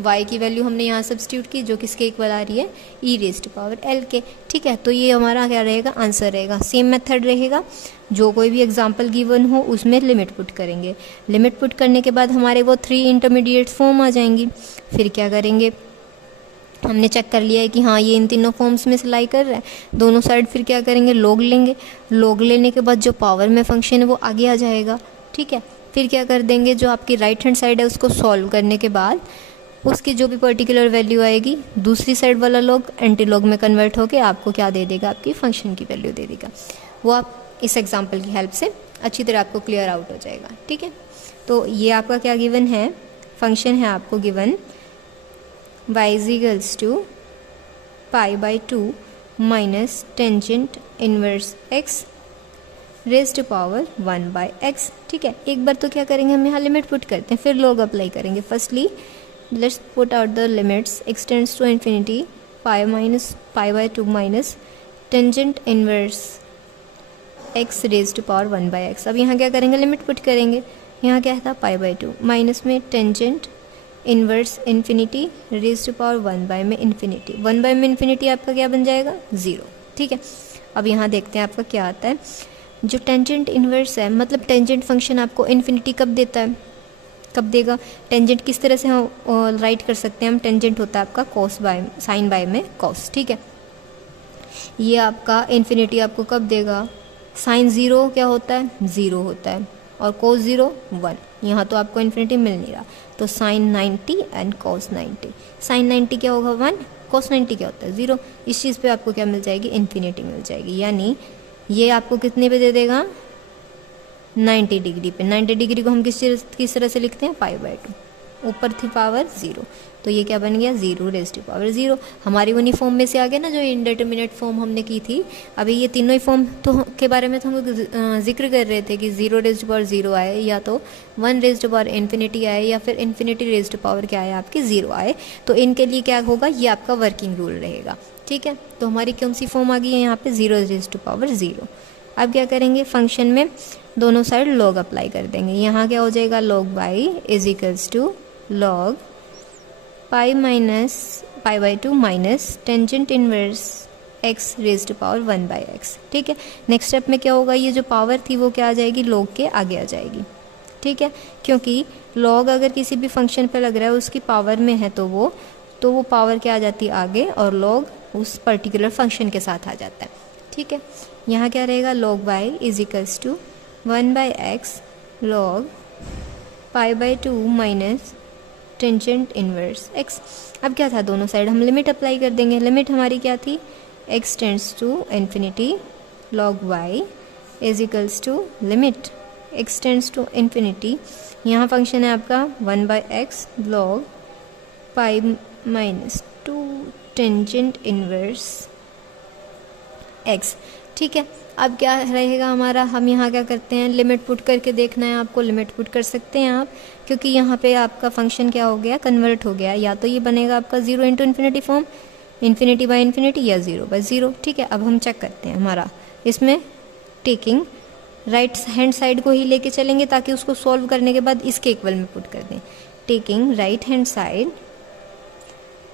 y की वैल्यू हमने यहाँ सब्स्टिट्यूट की जो किसके इक्वल आ रही है, e raise to power l के, ठीक है। तो ये हमारा क्या रहेगा, आंसर रहेगा। सेम मेथड रहेगा, जो कोई भी एग्जांपल गिवन हो उसमें लिमिट पुट करेंगे, लिमिट पुट करने के बाद हमारे वो 3 इंटरमीडिएट फॉर्म आ जाएंगी। फिर क्या करेंगे, हमने चेक कर लिया है कि हाँ ये इन तीनों फॉर्म्स में सिलाई कर रहा है, दोनों साइड फिर क्या करेंगे, लॉग लेंगे, लॉग लेने के बाद जो पावर में फंक्शन है वो आगे आ जाएगा, ठीक है। फिर क्या कर देंगे, जो आपकी राइट हैंड साइड है उसको सॉल्व करने के बाद उसकी जो भी पर्टिकुलर वैल्यू आएगी दूसरी साइड वाला लॉग एंटी लॉग में कन्वर्ट होकर आपको क्या दे देगा, आपकी फंक्शन की वैल्यू दे देगा। वो आप इस एग्जांपल की हेल्प से अच्छी तरह आपको क्लियर आउट हो जाएगा, ठीक है। तो ये आपका क्या गिवन है, फंक्शन है आपको given y is equals to π/2 minus tangent inverse x raise to power 1/x। ठीक है, एक बार तो क्या करेंगे, हम यहाँ लिमिट पुट करते हैं, फिर लॉग अप्लाई करेंगे। Firstly let's put out the limits, x tends to infinity pi/2 minus tangent inverse x raise to power 1/x। अब यहाँ क्या करेंगे, लिमिट पुट करेंगे। यहाँ क्या था, pi/2 माइनस में tangent inverse infinity raise to power 1 में इन्फिनिटी। 1 में इन्फिनिटी आपका क्या बन जाएगा, 0। ठीक है, अब यहाँ देखते हैं आपका क्या आता है। जो टेंजेंट इनवर्स है, मतलब टेंजेंट फंक्शन आपको इन्फिनिटी कब देता है, कब देगा। टेंजेंट किस तरह से हम राइट कर सकते हैं, हम टेंजेंट होता है आपका कॉस बाय साइन बाय में कॉस। ठीक है, ये आपका इन्फिनिटी आपको कब देगा, साइन 0 क्या होता है, 0 होता है, और कोस 0 1। यहाँ तो आपको इन्फिनिटी मिल नहीं रहा, तो साइन 90 एंड कोस 90। साइन 90 क्या होगा, 1, कोस 90 क्या होता है, 0। इस चीज़ पे आपको क्या मिल जाएगी, इन्फिनिटी मिल जाएगी। यानी ये आपको कितने पे दे देगा, 90 डिग्री पे। 90 डिग्री को हम किस तरह से लिखते हैं, pi/2, ऊपर थी पावर 0, तो ये क्या बन गया, 0 रेज टू पावर 0। हमारी उन्हीं फॉर्म में से आ गया ना, जो इंडेटर्मिनेट फॉर्म हमने की थी। अभी ये तीनों ही फॉर्म तो के बारे में तो हम जिक्र कर रहे थे कि 0 रेज टू पावर 0 आए, या तो 1 रेज टू पावर इन्फिनिटी आए, या फिर इन्फिनिटी रेज टू पावर क्या आए, आपकी 0 आए। तो इनके लिए क्या होगा, ये आपका वर्किंग रूल रहेगा। ठीक है, तो हमारी कौन सी फॉर्म आ गई है यहाँ पे, 0 रेज टू पावर 0। अब क्या करेंगे, फंक्शन में दोनों साइड लॉग अप्लाई कर देंगे। यहाँ क्या हो जाएगा, log y is equals to log pi/2 minus tangent inverse x raise to power 1/x। ठीक है, नेक्स्ट स्टेप में क्या होगा, ये जो पावर थी वो क्या आ जाएगी, log के आगे आ जाएगी। ठीक है, क्योंकि log अगर किसी भी फंक्शन पे लग रहा है उसकी पावर में है, तो वो पावर क्या आ जाती है आगे, और log उस पर्टिकुलर फंक्शन के साथ आ जाता है। ठीक है, यहाँ क्या रहेगा, log y is equals to 1/x log pi/2 minus tangent inverse x। अब क्या था, दोनों साइड हम लिमिट अप्लाई कर देंगे। लिमिट हमारी क्या थी, x tends to infinity log y is equals to limit x tends to infinity, यहाँ फंक्शन है आपका 1/x log pi/2 tangent inverse x। ठीक है, अब क्या रहेगा हमारा, हम यहाँ क्या करते हैं, लिमिट पुट करके देखना है आपको, लिमिट पुट कर सकते हैं आप, क्योंकि यहाँ पे आपका फंक्शन क्या हो गया, कन्वर्ट हो गया। या तो ये बनेगा आपका 0 into infinity form, infinity by infinity, या 0/0। ठीक है, अब हम चेक करते हैं हमारा इसमें, टेकिंग राइट हैंड साइड को ही लेके चलेंगे ताकि उसको सॉल्व करने के बाद इसके इक्वल में पुट कर दें। Taking right hand side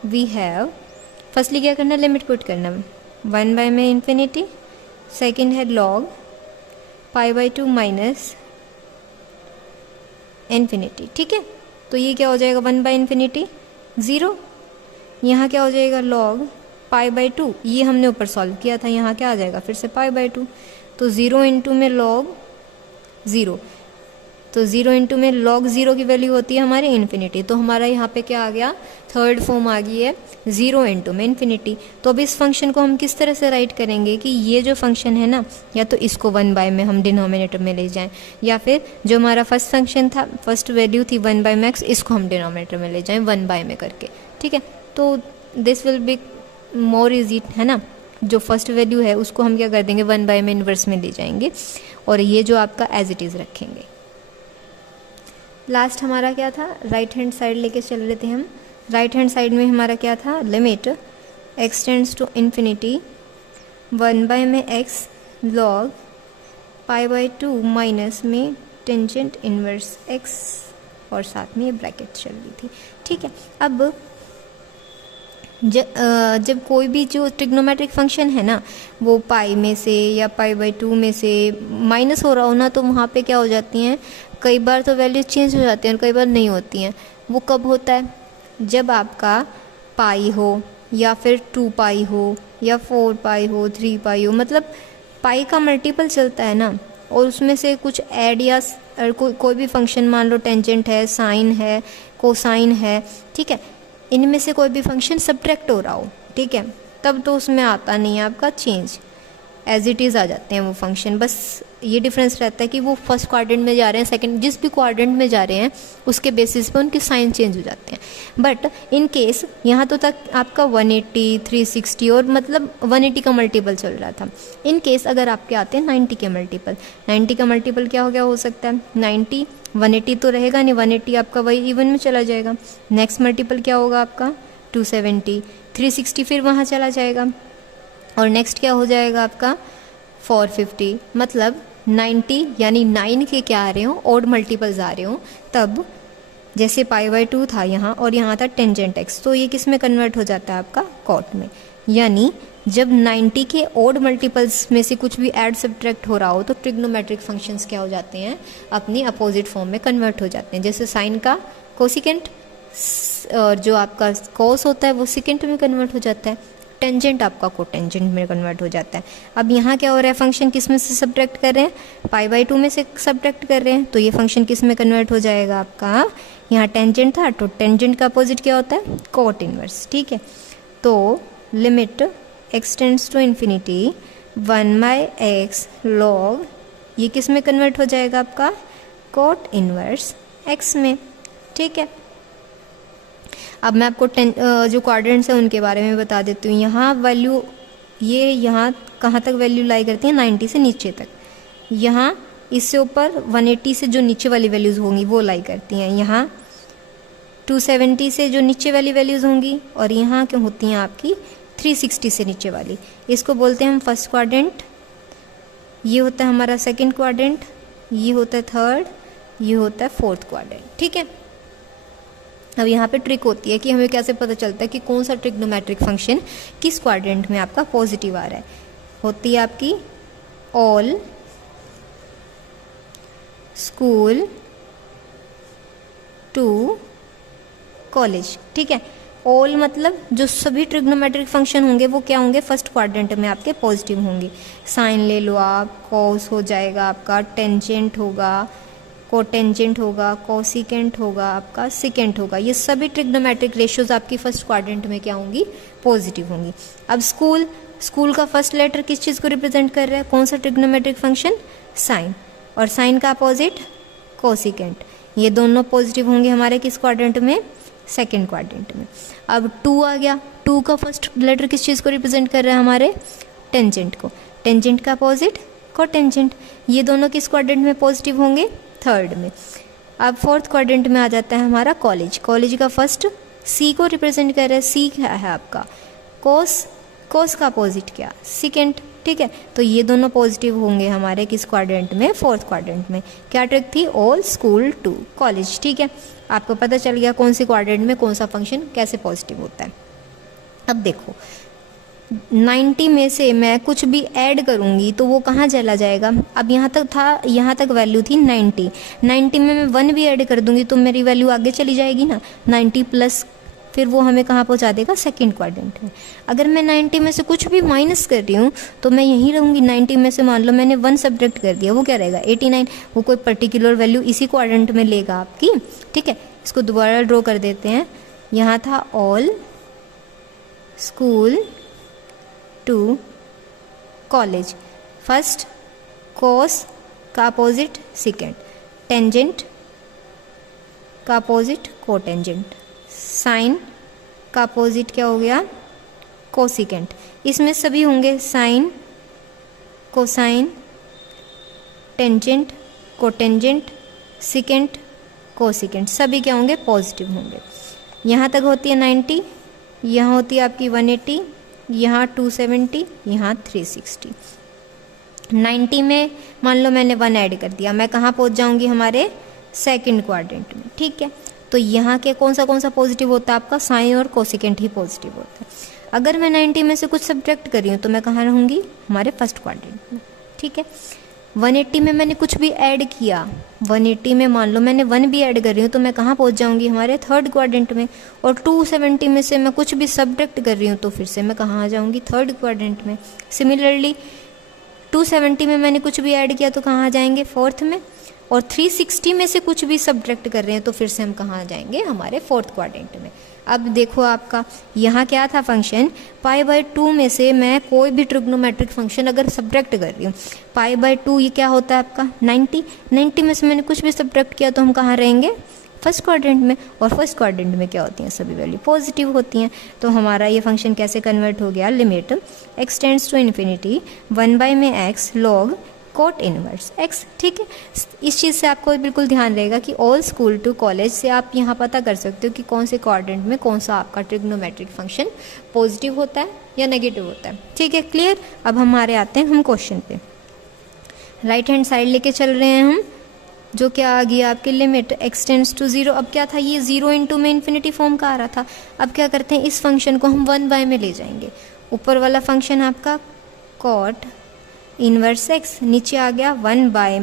we have, firstly क्या करना, लिमिट पुट करना, 1 में इन्फिनिटी, सेकेंड है log pi/2 माइनस इन्फिनिटी। ठीक है, तो ये क्या हो जाएगा, 1 इन्फिनिटी 0। यहाँ क्या हो जाएगा, log pi/2, ये हमने ऊपर सॉल्व किया था, यहाँ क्या आ जाएगा फिर से pi/2, तो 0 इंटू में log 0, तो 0 इंटू में log 0 की वैल्यू होती है हमारी इन्फिनिटी। तो हमारा यहाँ पे क्या आ गया, थर्ड फॉर्म आ गई है 0 इंटू में इन्फिनिटी। तो अब इस फंक्शन को हम किस तरह से राइट करेंगे कि ये जो फंक्शन है ना, या तो इसको 1 में हम डिनोमिनेटर में ले जाएं, या फिर जो हमारा फर्स्ट फंक्शन था, फर्स्ट वैल्यू थी 1/max, इसको हम डिनोमिनेटर में ले जाएं 1 में करके। ठीक है, तो this will be more easy, है ना। जो फर्स्ट वैल्यू है उसको हम क्या कर देंगे, 1 में इन्वर्स में ले जाएंगे, और ये जो आपका एज इट इज़ रखेंगे। लास्ट हमारा क्या था, राइट हैंड साइड लेके चल रहे थे हम। राइट हैंड साइड में हमारा क्या था, limit x tends to infinity 1 में x log pi/2 माइनस में टेंजेंट इनवर्स x, और साथ में ये ब्रैकेट चल रही थी। ठीक है, अब जब कोई भी जो ट्रिग्नोमेट्रिक फंक्शन है ना, वो पाई में से या pi/2 में से माइनस हो रहा हो ना, तो वहाँ पे क्या हो जाती हैं, कई बार तो वैल्यू चेंज हो जाती हैं और कई बार नहीं होती हैं। वो कब होता है, जब आपका पाई हो, या फिर 2 पाई हो, या 4 पाई हो, 3 पाई हो, मतलब पाई का मल्टीपल चलता है ना, और उसमें से कुछ ऐड या कोई भी फंक्शन, मान लो टेंजेंट है, साइन है, कोसाइन है, ठीक है, इनमें से कोई भी फंक्शन सब्ट्रैक्ट हो रहा हो, ठीक है, तब तो उसमें आता नहीं है आपका चेंज। एज इट इज़ आ जाते हैं वो फंक्शन। बस ये डिफरेंस रहता है कि वो फर्स्ट क्वाड्रेंट में जा रहे हैं, सेकंड, जिस भी क्वाड्रेंट में जा रहे हैं उसके बेसिस पे उनके साइन चेंज हो जाते हैं। बट इन केस यहाँ तो तक आपका 180, 360 और मतलब 180 का मल्टीपल चल रहा था। इन केस अगर आपके आते हैं 90 के मल्टीपल, 90 का मल्टीपल क्या हो सकता है 90, 180 तो रहेगा नहीं, 180 आपका वही इवन में चला जाएगा। नेक्स्ट मल्टीपल क्या होगा आपका 270, 360 फिर वहाँ चला जाएगा, और नेक्स्ट क्या हो जाएगा आपका 450। मतलब 90 यानी 9 के क्या आ रहे हो, ऑड मल्टीपल्स आ रहे हो, तब जैसे π/2 था यहाँ और यहाँ था टेंजेंट x, तो ये किस में कन्वर्ट हो जाता है आपका कॉट में। यानी जब 90 के ऑड मल्टीपल्स में से कुछ भी ऐड सब्ट्रैक्ट हो रहा हो तो ट्रिग्नोमेट्रिक फंक्शंस क्या हो जाते हैं, अपनी अपोजिट फॉर्म में कन्वर्ट हो जाते हैं। जैसे साइन का कोसिकेंट और जो आपका कॉस होता है वो सिकेंट में कन्वर्ट हो जाता है, टेंजेंट आपका कोटेंजेंट में कन्वर्ट हो जाता है। अब यहाँ क्या हो रहा है, फंक्शन किस में से सब्ट्रैक्ट कर रहे हैं, π/2 में से सब्ट्रैक्ट कर रहे हैं, तो ये फंक्शन किस में कन्वर्ट हो जाएगा आपका, यहाँ टेंजेंट था तो टेंजेंट का अपोजिट क्या होता है, कोट इनवर्स। ठीक है, तो limit x tends to infinity 1/x log, ये किस में कन्वर्ट हो जाएगा आपका, कोट इनवर्स x में। ठीक है, अब मैं आपको जो क्वाड्रेंट्स हैं उनके बारे में बता देती हूँ। यहाँ वैल्यू, ये यहाँ कहाँ तक वैल्यू लाई करती है, 90 से नीचे तक। यहाँ इससे ऊपर 180 से जो नीचे वाली वैल्यूज़ होंगी वो लाई करती हैं। यहाँ 270 से जो नीचे वाली वैल्यूज़ होंगी, और यहाँ क्या होती हैं आपकी 360 से नीचे वाली। इसको बोलते हैं हम फर्स्ट क्वाड्रेंट, ये होता है हमारा सेकेंड क्वाड्रेंट, ये होता है थर्ड, ये होता है फोर्थ क्वाड्रेंट। ठीक है, अब यहाँ पे ट्रिक होती है कि हमें कैसे पता चलता है कि कौन सा ट्रिग्नोमेट्रिक फंक्शन किस क्वाड्रेंट में आपका पॉजिटिव आ रहा है। होती है आपकी ऑल स्कूल टू कॉलेज। ठीक है, ऑल मतलब जो सभी ट्रिग्नोमेट्रिक फंक्शन होंगे वो क्या होंगे, फर्स्ट क्वाड्रेंट में आपके पॉजिटिव होंगे। साइन ले लो आप, कॉस हो जाएगा आपका, टेंजेंट होगा, कोटेंजेंट होगा, कोसिकेंट होगा, आपका सिकेंट होगा। ये सभी ट्रिग्नोमेट्रिक रेशियोज आपकी फर्स्ट क्वाड्रेंट में क्या होंगी, पॉजिटिव होंगी। अब स्कूल का फर्स्ट लेटर किस चीज़ को रिप्रेजेंट कर रहा है, कौन सा ट्रिग्नोमेट्रिक फंक्शन, साइन, और साइन का अपोजिट कोसिकेंट। ये दोनों पॉजिटिव होंगे हमारे किस क्वाड्रेंट में, सेकेंड क्वाड्रेंट में। अब 2 आ गया, 2 का फर्स्ट लेटर किस चीज़ को रिप्रेजेंट कर रहा है, हमारे टेंजेंट को, टेंजेंट का अपोजिट कोटेंजेंट। ये दोनों किस क्वाड्रेंट में पॉजिटिव होंगे, थर्ड में। अब फोर्थ क्वाड्रेंट में आ जाता है हमारा कॉलेज, कॉलेज का फर्स्ट सी को रिप्रेजेंट कर रहा है, सी क्या है आपका कोस, कोस का अपोजिट क्या, सिकेंट। ठीक है, तो ये दोनों पॉजिटिव होंगे हमारे किस क्वाड्रेंट में, फोर्थ क्वाड्रेंट में। क्या ट्रिक थी, ऑल स्कूल टू कॉलेज। ठीक है, आपको पता चल गया कौन से क्वाड्रेंट में कौन सा फंक्शन कैसे पॉजिटिव होता है। अब देखो 90 में से मैं कुछ भी ऐड करूँगी तो वो कहाँ चला जाएगा। अब यहाँ तक था, यहाँ तक वैल्यू थी 90 में मैं 1 भी ऐड कर दूँगी तो मेरी वैल्यू आगे चली जाएगी ना, 90 प्लस, फिर वो हमें कहाँ पहुँचा देगा, सेकंड क्वाड्रेंट में। अगर मैं 90 में से कुछ भी माइनस कर रही हूँ तो मैं यहीं रहूँगी। 90 में से मान लो मैंने 1 सब्ट्रैक्ट कर दिया, वो क्या रहेगा 89, वो कोई पर्टिकुलर वैल्यू इसी क्वाड्रेंट में लेगा आपकी। ठीक है, इसको दोबारा ड्रॉ कर देते हैं। यहाँ था all school to college, first cos का अपोजिट सिकेंड, टेंजेंट का अपोजिट कोटेंजेंट, साइन का अपोजिट क्या हो गया, कोसिकेंट। इसमें सभी होंगे sine, cosine, tangent, cotangent, secant, cosecant, सभी क्या होंगे, पॉजिटिव होंगे। यहाँ तक होती है 90, यहाँ होती है आपकी 180, यहाँ 270, यहाँ 360। 90 में मान लो मैंने 1 ऐड कर दिया, मैं कहाँ पहुँच जाऊँगी, हमारे सेकंड क्वाड्रेंट में। ठीक है, तो यहाँ के कौन सा पॉजिटिव होता है आपका, साइन और कोसिकेंट ही पॉजिटिव होता है। अगर मैं 90 में से कुछ सब्ट्रैक्ट कर रही हूँ तो मैं कहाँ रहूँगी, हमारे फर्स्ट क्वाड्रेंट में। ठीक है, 180 में मैंने कुछ भी ऐड किया, 180 में मान लो मैंने 1 भी ऐड कर रही हूँ तो मैं कहाँ पहुँच जाऊँगी, हमारे थर्ड क्वाड्रेंट में। और 270 में से मैं कुछ भी सब्ट्रैक्ट कर रही हूँ तो फिर से मैं कहाँ आ जाऊँगी, थर्ड क्वाड्रेंट में। सिमिलरली 270 में मैंने कुछ भी ऐड किया तो कहाँ आ जाएंगे, फोर्थ में। और 360 में से कुछ भी सब्ट्रैक्ट कर रहे हैं तो फिर से हम कहाँ आ जाएंगे, हमारे फोर्थ क्वाड्रेंट में। अब देखो आपका यहाँ क्या था फंक्शन, π/2 में से मैं कोई भी ट्रिग्नोमेट्रिक फंक्शन अगर सब्ट्रैक्ट कर रही हूँ, π/2 ये क्या होता है आपका 90 में से मैंने कुछ भी सब्ट्रैक्ट किया तो हम कहाँ रहेंगे, फर्स्ट क्वाड्रेंट में। और फर्स्ट क्वाड्रेंट में क्या होती हैं, सभी वैल्यू पॉजिटिव होती हैं। तो हमारा ये फंक्शन कैसे कन्वर्ट हो गया, limit x tends to infinity 1 में x log cot inverse x। ठीक है, इस चीज़ से आपको बिल्कुल ध्यान रहेगा कि ऑल स्कूल टू कॉलेज से आप यहाँ पता कर सकते हो कि कौन से क्वाड्रेंट में कौन सा आपका ट्रिग्नोमेट्रिक फंक्शन पॉजिटिव होता है या नेगेटिव होता है। ठीक है, क्लियर। अब हमारे आते हैं हम क्वेश्चन पे, राइट हैंड साइड लेके चल रहे हैं हम, जो क्या आ गया आपकी लिमिट x टेंड्स टू 0। अब क्या था, ये 0 इंटू में इन्फिनिटी फॉर्म का आ रहा था। अब क्या करते हैं, इस फंक्शन को हम 1 में ले जाएंगे। ऊपर वाला फंक्शन आपका कॉट इनवर्स x, नीचे आ गया 1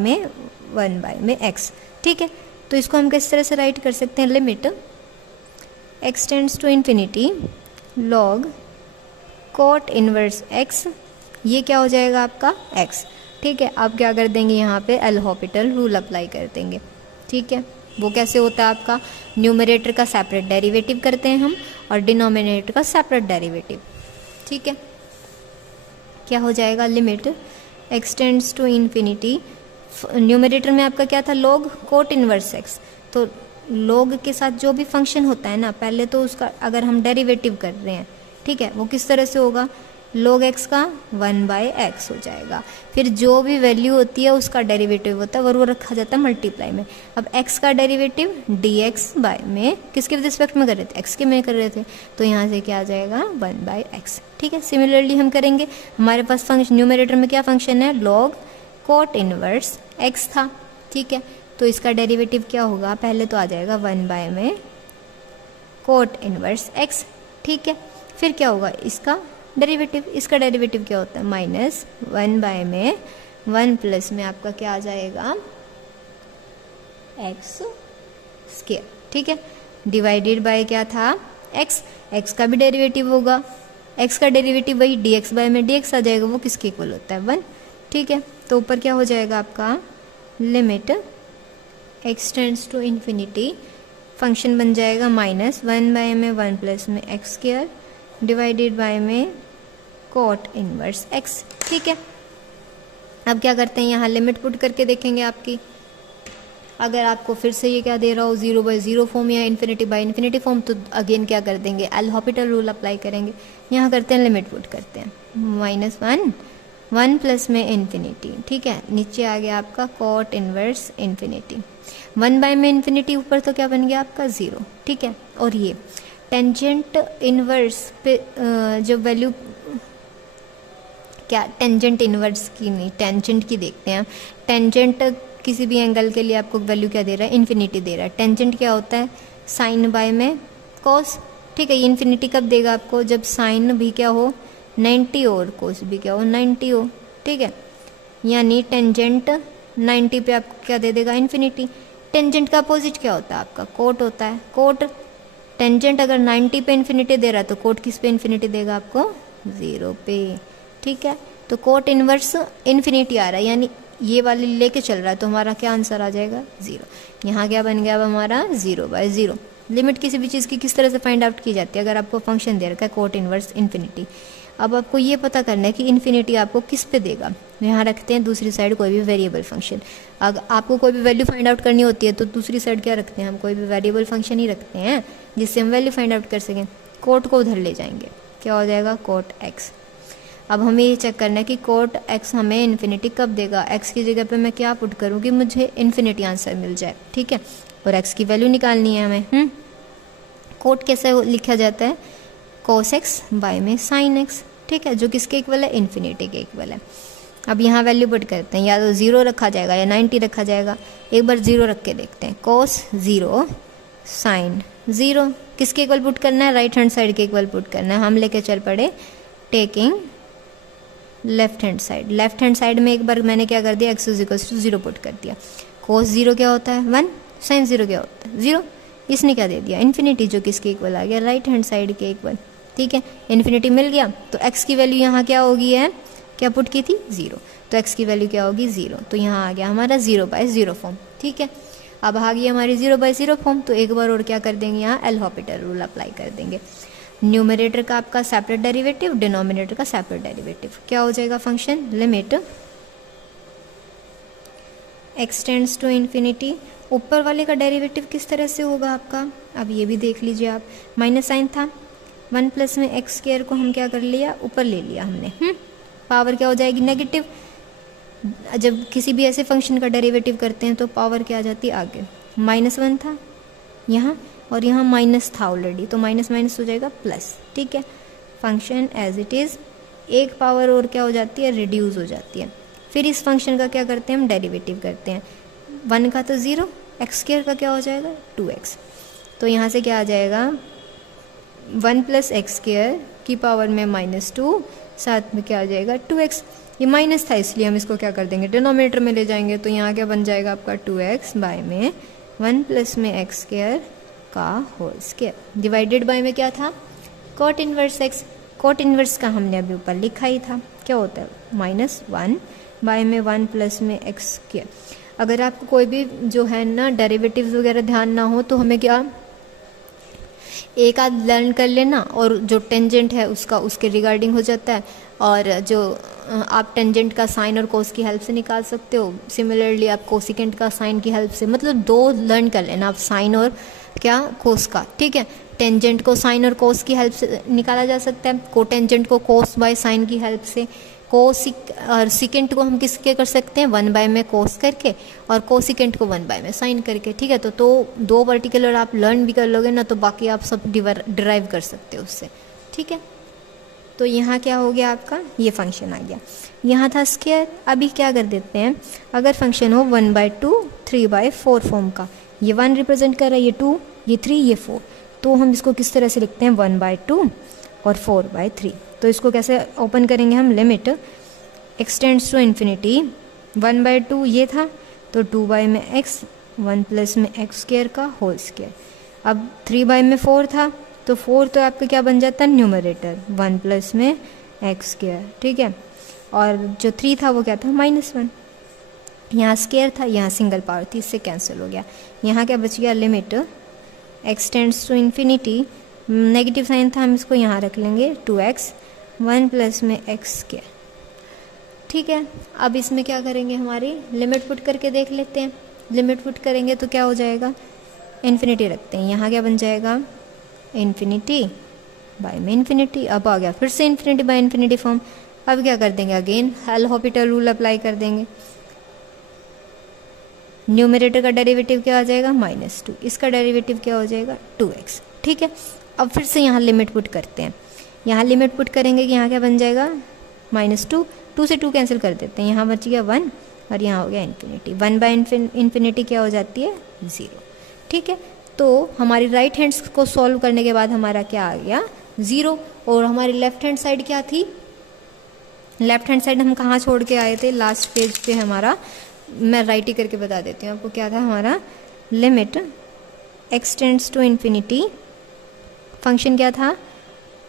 में x। ठीक है, तो इसको हम किस तरह से राइट कर सकते हैं, limit x tends to infinity log cot inverse x, ये क्या हो जाएगा आपका x। ठीक है, अब क्या कर देंगे, यहाँ पे एल हॉपिटल रूल अप्लाई कर देंगे। ठीक है, वो कैसे होता है आपका, न्यूमरेटर का सेपरेट डेरिवेटिव करते हैं हम और डिनोमिनेटर का सेपरेट डेरिवेटिव। ठीक है, क्या हो जाएगा, limit x tends to infinity, numerator में आपका क्या था, लॉग कोट इनवर्स x। तो लॉग के साथ जो भी फंक्शन होता है ना, पहले तो उसका अगर हम डेरिवेटिव कर रहे हैं, ठीक है, वो किस तरह से होगा, log x का 1/x हो जाएगा। फिर जो भी वैल्यू होती है उसका डेरिवेटिव होता है और वो रखा जाता है मल्टीप्लाई में। अब x का डेरिवेटिव dx बाय में किसके रिस्पेक्ट में कर रहे थे, x के में कर रहे थे, तो यहाँ से क्या आ जाएगा 1/x। ठीक है, सिमिलरली हम करेंगे, हमारे पास फंक्शन न्यूमरेटर में क्या फंक्शन है, log कोट इनवर्स x था। ठीक है, तो इसका डेरिवेटिव क्या होगा, पहले तो आ जाएगा 1 में कोट इनवर्स x। ठीक है, फिर क्या होगा, इसका डेरिवेटिव, इसका डेरिवेटिव क्या होता है, -1 में 1 प्लस में आपका क्या आ जाएगा x स्क्वायर। ठीक है, डिवाइडेड बाय क्या था x का भी डेरिवेटिव होगा, x का डेरिवेटिव वही dx बाय में dx आ जाएगा, वो किसके इक्वल होता है 1। ठीक है, तो ऊपर क्या हो जाएगा आपका, limit x tends to infinity, function बन जाएगा -1 में 1 प्लस में x स्क्वायर डिवाइडेड बाय में कोट इनवर्स x। ठीक है, अब क्या करते हैं, यहाँ लिमिट पुट करके देखेंगे आपकी, अगर आपको फिर से ये क्या दे रहा हो 0/0 फॉर्म या इन्फिनिटी फॉर्म, तो अगेन क्या कर देंगे, एल हॉपिटल रूल अप्लाई करेंगे। यहाँ करते हैं लिमिट पुट करते हैं, -1 प्लस में इन्फिनिटी। ठीक है, नीचे आ गया आपका कोट इनवर्स इन्फिनिटी, 1 में इन्फिनिटी, ऊपर तो क्या बन गया आपका 0। ठीक है, और ये टेंजेंट इनवर्स पे जो वैल्यू, क्या टेंजेंट इनवर्स की नहीं, टेंजेंट की देखते हैं। टेंजेंट किसी भी एंगल के लिए आपको वैल्यू क्या दे रहा है, इन्फिनिटी दे रहा है। टेंजेंट क्या होता है, साइन बाय में कॉस। ठीक है, ये इन्फिनिटी कब देगा आपको, जब साइन भी क्या हो 90 और कोस भी क्या हो 90 हो। ठीक है, यानी टेंजेंट 90 पे आपको क्या दे देगा, इन्फिनिटी। टेंजेंट का अपोजिट क्या होता है आपका, कोट होता है। कोट, टेंजेंट अगर 90 पे इन्फिनिटी दे रहा है तो कोट किस पे इन्फिनिटी देगा आपको, 0 पे। ठीक है, तो कोट इनवर्स इन्फिनिटी आ रहा है, यानी ये वाली लेके चल रहा है, तो हमारा क्या आंसर आ जाएगा 0। यहाँ क्या बन गया अब हमारा 0/0। लिमिट किसी भी चीज़ की किस तरह से फाइंड आउट की जाती है, अगर आपको फंक्शन दे रखा है कोट इनवर्स इन्फिनिटी, अब आपको ये पता करना है कि इन्फिनिटी आपको किस पे देगा। यहाँ रखते हैं दूसरी साइड कोई भी वेरिएबल फंक्शन। अगर आपको कोई भी वैल्यू फाइंड आउट करनी होती है तो दूसरी साइड क्या रखते हैं, हम कोई भी वेरिएबल फंक्शन ही रखते हैं जिससे हम वैल्यू फाइंड आउट कर सकें। कोट को उधर ले जाएंगे, क्या हो जाएगा कोट x। अब हमें ये चेक करना है कि कोट x हमें इन्फिनिटी कब देगा, x की जगह पे मैं क्या पुट करूँ कि मुझे इन्फिनिटी आंसर मिल जाए। ठीक है, और x की वैल्यू निकालनी है हमें। कोट कैसे लिखा जाता है, cos x बाय में sin x। ठीक है, जो किसके इक्वल है, इन्फिनिटी के इक्वल है। अब यहाँ वैल्यू पुट करते हैं, या तो 0 रखा जाएगा या 90 रखा जाएगा। एक बार 0 रख के देखते हैं, cos 0 sin 0 किसके इक्वल पुट करना है, राइट हैंड साइड के इक्वल पुट करना है। हम लेके चल पड़े taking left hand side. Left hand side में एक बार मैंने क्या कर दिया, x = 0 पुट कर दिया। cos 0 क्या होता है 1, sin 0 क्या होता है 0। इसने क्या दे दिया, इन्फिनिटी, जो किसके इक्वल आ गया, राइट हैंड साइड के इक्वल। ठीक है, इन्फिनिटी मिल गया, तो x की वैल्यू यहाँ क्या होगी है, क्या पुट की थी 0, तो x की वैल्यू क्या होगी 0, तो यहाँ आ गया हमारा 0/0 फॉर्म। ठीक है, अब आ गई हमारी 0/0 फॉर्म, तो एक बार और क्या कर देंगे, यहाँ एल हॉपिटल रूल अप्लाई कर देंगे। न्यूमरेटर का आपका सेपरेट डेरिवेटिव, डिनोमिनेटर का सेपरेट डेरिवेटिव, क्या हो जाएगा function limit x tends to infinity. ऊपर वाले का डेरिवेटिव किस तरह से होगा आपका, अब ये भी देख लीजिए आप, माइनस साइन था, 1 प्लस में एक्स स्क्वायर को हम क्या कर लिया, ऊपर ले लिया हमने, पावर क्या हो जाएगी नेगेटिव। जब किसी भी ऐसे फंक्शन का डेरिवेटिव करते हैं तो पावर क्या आ जाती है आगे, -1 था यहाँ और यहाँ माइनस था ऑलरेडी, तो माइनस माइनस हो जाएगा प्लस, ठीक है। फंक्शन एज इट इज़, एक पावर और क्या हो जाती है, रिड्यूस हो जाती है। फिर इस फंक्शन का क्या करते हैं हम, डेरिवेटिव करते हैं। 1 का तो 0, एक्स स्क्वायर का क्या हो जाएगा 2x, तो यहाँ से क्या आ जाएगा 1 प्लस एक्स स्क्वायर की पावर में -2, साथ में क्या आ जाएगा 2x। ये माइनस था इसलिए हम इसको क्या कर देंगे, डिनोमिनेटर में ले जाएंगे, तो यहाँ क्या बन जाएगा आपका 2x बाय में 1 प्लस में एक्स स्क्वायर का होल स्क्वायर, डिवाइडेड बाय में क्या था cot inverse x। Cot inverse का हमने अभी ऊपर लिखा ही था, क्या होता है -1 बाय में 1 प्लस में एक्स स्क्वायर। अगर आपको कोई भी जो है ना डेरिवेटिव्स वगैरह ध्यान ना हो तो हमें क्या एक आध लर्न कर लेना, और जो टेंजेंट है उसका उसके रिगार्डिंग हो जाता है, और जो आप टेंजेंट का साइन और कोस की हेल्प से निकाल सकते हो। सिमिलरली आप कोसिकेंट का साइन की हेल्प से, मतलब 2 लर्न कर लेना आप, साइन और क्या कोस का, ठीक है। टेंजेंट को साइन और कोस की हेल्प से निकाला जा सकता है, को टेंजेंट को कोस बाय साइन की हेल्प से, और सिकेंट को हम किसके कर सकते हैं 1 बाय में कोस करके, और कोसिकेंट को 1 बाय में साइन करके, ठीक है। तो 2 पर्टिकुलर आप लर्न भी कर लोगे ना, तो बाकी आप सब डिराइव कर सकते हो उससे, ठीक है। तो यहाँ क्या हो गया आपका, ये फंक्शन आ गया। यहाँ था स्क्वायर, अभी क्या कर देते हैं, अगर फंक्शन हो 1/2 3/4 फॉर्म का, ये 1 रिप्रेजेंट कर रहा है, ये 2, ये 3, ये 4, तो हम इसको किस तरह से लिखते हैं 1/2 और 4/3। तो इसको कैसे ओपन करेंगे हम, limit x tends to infinity 1/2 ये था, तो 2 बाय में x, 1 प्लस में एक्स स्क्वायर का होल स्क्वायर। अब 3 बाय में 4 था, तो 4 तो आपका क्या बन जाता है न्यूमरेटर, 1 प्लस में एक्स स्क्वायर, ठीक है। और जो 3 था वो क्या था -1, यहाँ स्क्वायर था, यहाँ सिंगल पावर थी, इससे कैंसिल हो गया। यहाँ क्या बच गया, limit x tends to infinity, negative sign था, हम इसको यहाँ रख लेंगे 2x 1 प्लस में एक्स स्क्वायर, ठीक है। अब इसमें क्या करेंगे, हमारी लिमिट पुट करके देख लेते हैं। लिमिट पुट करेंगे तो क्या हो जाएगा, इन्फिनिटी रखते हैं, यहाँ क्या बन जाएगा इन्फिनिटी बाय में इन्फिनिटी। अब आ गया फिर से इन्फिनिटी बाय इन्फिनिटी फॉर्म। अब क्या कर देंगे, again L Hôpital rule apply कर देंगे। न्यूमरेटर का डेरिवेटिव क्या आ जाएगा -2, इसका डेरिवेटिव क्या हो जाएगा 2x, ठीक है। अब फिर से यहाँ लिमिट पुट करते हैं। यहाँ लिमिट पुट करेंगे कि यहाँ क्या बन जाएगा -2, 2 से 2 कैंसिल कर देते हैं, यहाँ बच गया 1 और यहाँ हो गया इन्फिनिटी। 1 बाय इन्फिनिटी क्या हो जाती है 0, ठीक है। तो हमारी राइट हैंड्स को सॉल्व करने के बाद हमारा क्या आ गया 0, और हमारी लेफ्ट हैंड साइड क्या थी, लेफ्ट हैंड साइड हम कहाँ छोड़ के आए थे, लास्ट पेज पे हमारा, मैं राइट ही करके बता देती हूँ आपको, क्या था हमारा limit x tends to infinity, function क्या था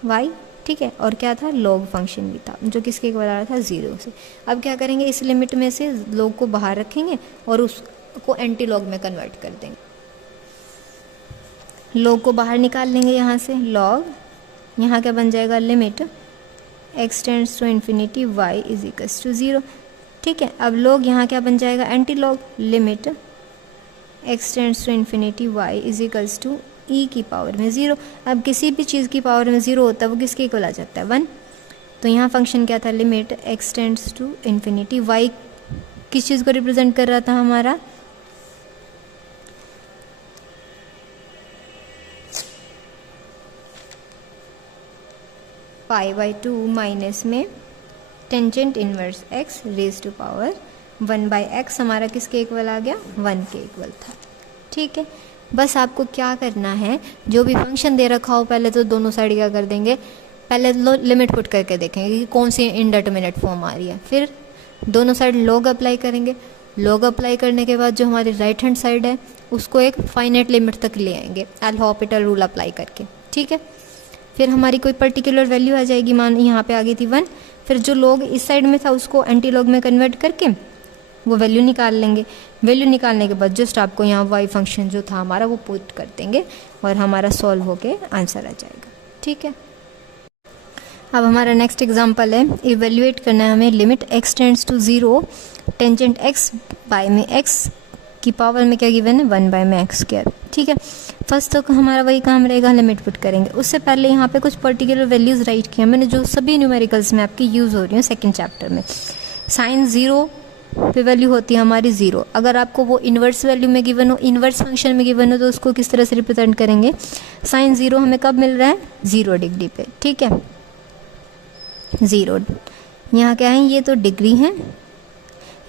y, ठीक है, और क्या था लॉग फंक्शन भी था, जो किसके बराबर था 0 से। अब क्या करेंगे, इस लिमिट में से लॉग को बाहर रखेंगे और उसको एंटी लॉग में कन्वर्ट कर देंगे। लॉग को बाहर निकाल लेंगे यहाँ से, लॉग, यहाँ क्या बन जाएगा limit x tends to infinity y is equals to 0, ठीक है। अब लॉग यहाँ क्या बन जाएगा anti log, limit x tends to infinity y is equals to e की पावर में 0। अब किसी भी चीज़ की पावर में 0 होता है वो किसके इक्वल आ जाता है 1। तो यहाँ फंक्शन क्या था, limit x tends to infinity y किस चीज़ को रिप्रेजेंट कर रहा था हमारा, π/2 माइनस में tangent inverse x raise to power 1/x, हमारा किसके इक्वल आ गया 1 के इक्वल था, ठीक है। बस आपको क्या करना है, जो भी फंक्शन दे रखा हो पहले तो दोनों साइड क्या कर देंगे, पहले लिमिट पुट करके देखेंगे कि कौन सी इनडेटर्मिनेट फॉर्म आ रही है, फिर दोनों साइड लॉग अप्लाई करेंगे। लॉग अप्लाई करने के बाद जो हमारी राइट हैंड साइड है उसको एक फाइनाइट लिमिट तक ले आएंगे एल हॉपिटल रूल अप्लाई करके, ठीक है। फिर हमारी कोई पर्टिकुलर वैल्यू आ जाएगी, मान यहाँ पे आ गई थी 1, फिर जो लॉग इस साइड में था उसको एंटी लॉग में कन्वर्ट करके वो वैल्यू निकाल लेंगे। वैल्यू निकालने के बाद जस्ट आपको यहाँ वाई फंक्शन जो था हमारा वो पुट कर देंगे और हमारा सॉल्व होके आंसर आ जाएगा। ठीक है, अब हमारा नेक्स्ट एग्जांपल है, इवेल्युएट करना है हमें limit x tends to 0 tangent x by में x की पावर में क्या गिवन है 1 बाय में एक्स स्क्वायर। ठीक है, फर्स्ट तो हमारा वही काम रहेगा, लिमिट पुट करेंगे। उससे पहले यहाँ पे कुछ पर्टिकुलर वैल्यूज़ राइट किया मैंने जो सभी न्यूमेरिकल्स में आपकी यूज़ हो रही हैं सेकंड चैप्टर में। साइन 0 पे वैल्यू होती है हमारी 0। अगर आपको वो इन्वर्स वैल्यू में गिवन हो, इन्वर्स फंक्शन में गिवन हो, तो उसको किस तरह से रिप्रेजेंट करेंगे। साइन 0 हमें कब मिल रहा है 0 डिग्री पे। ठीक है, 0 यहाँ क्या है, ये तो डिग्री है,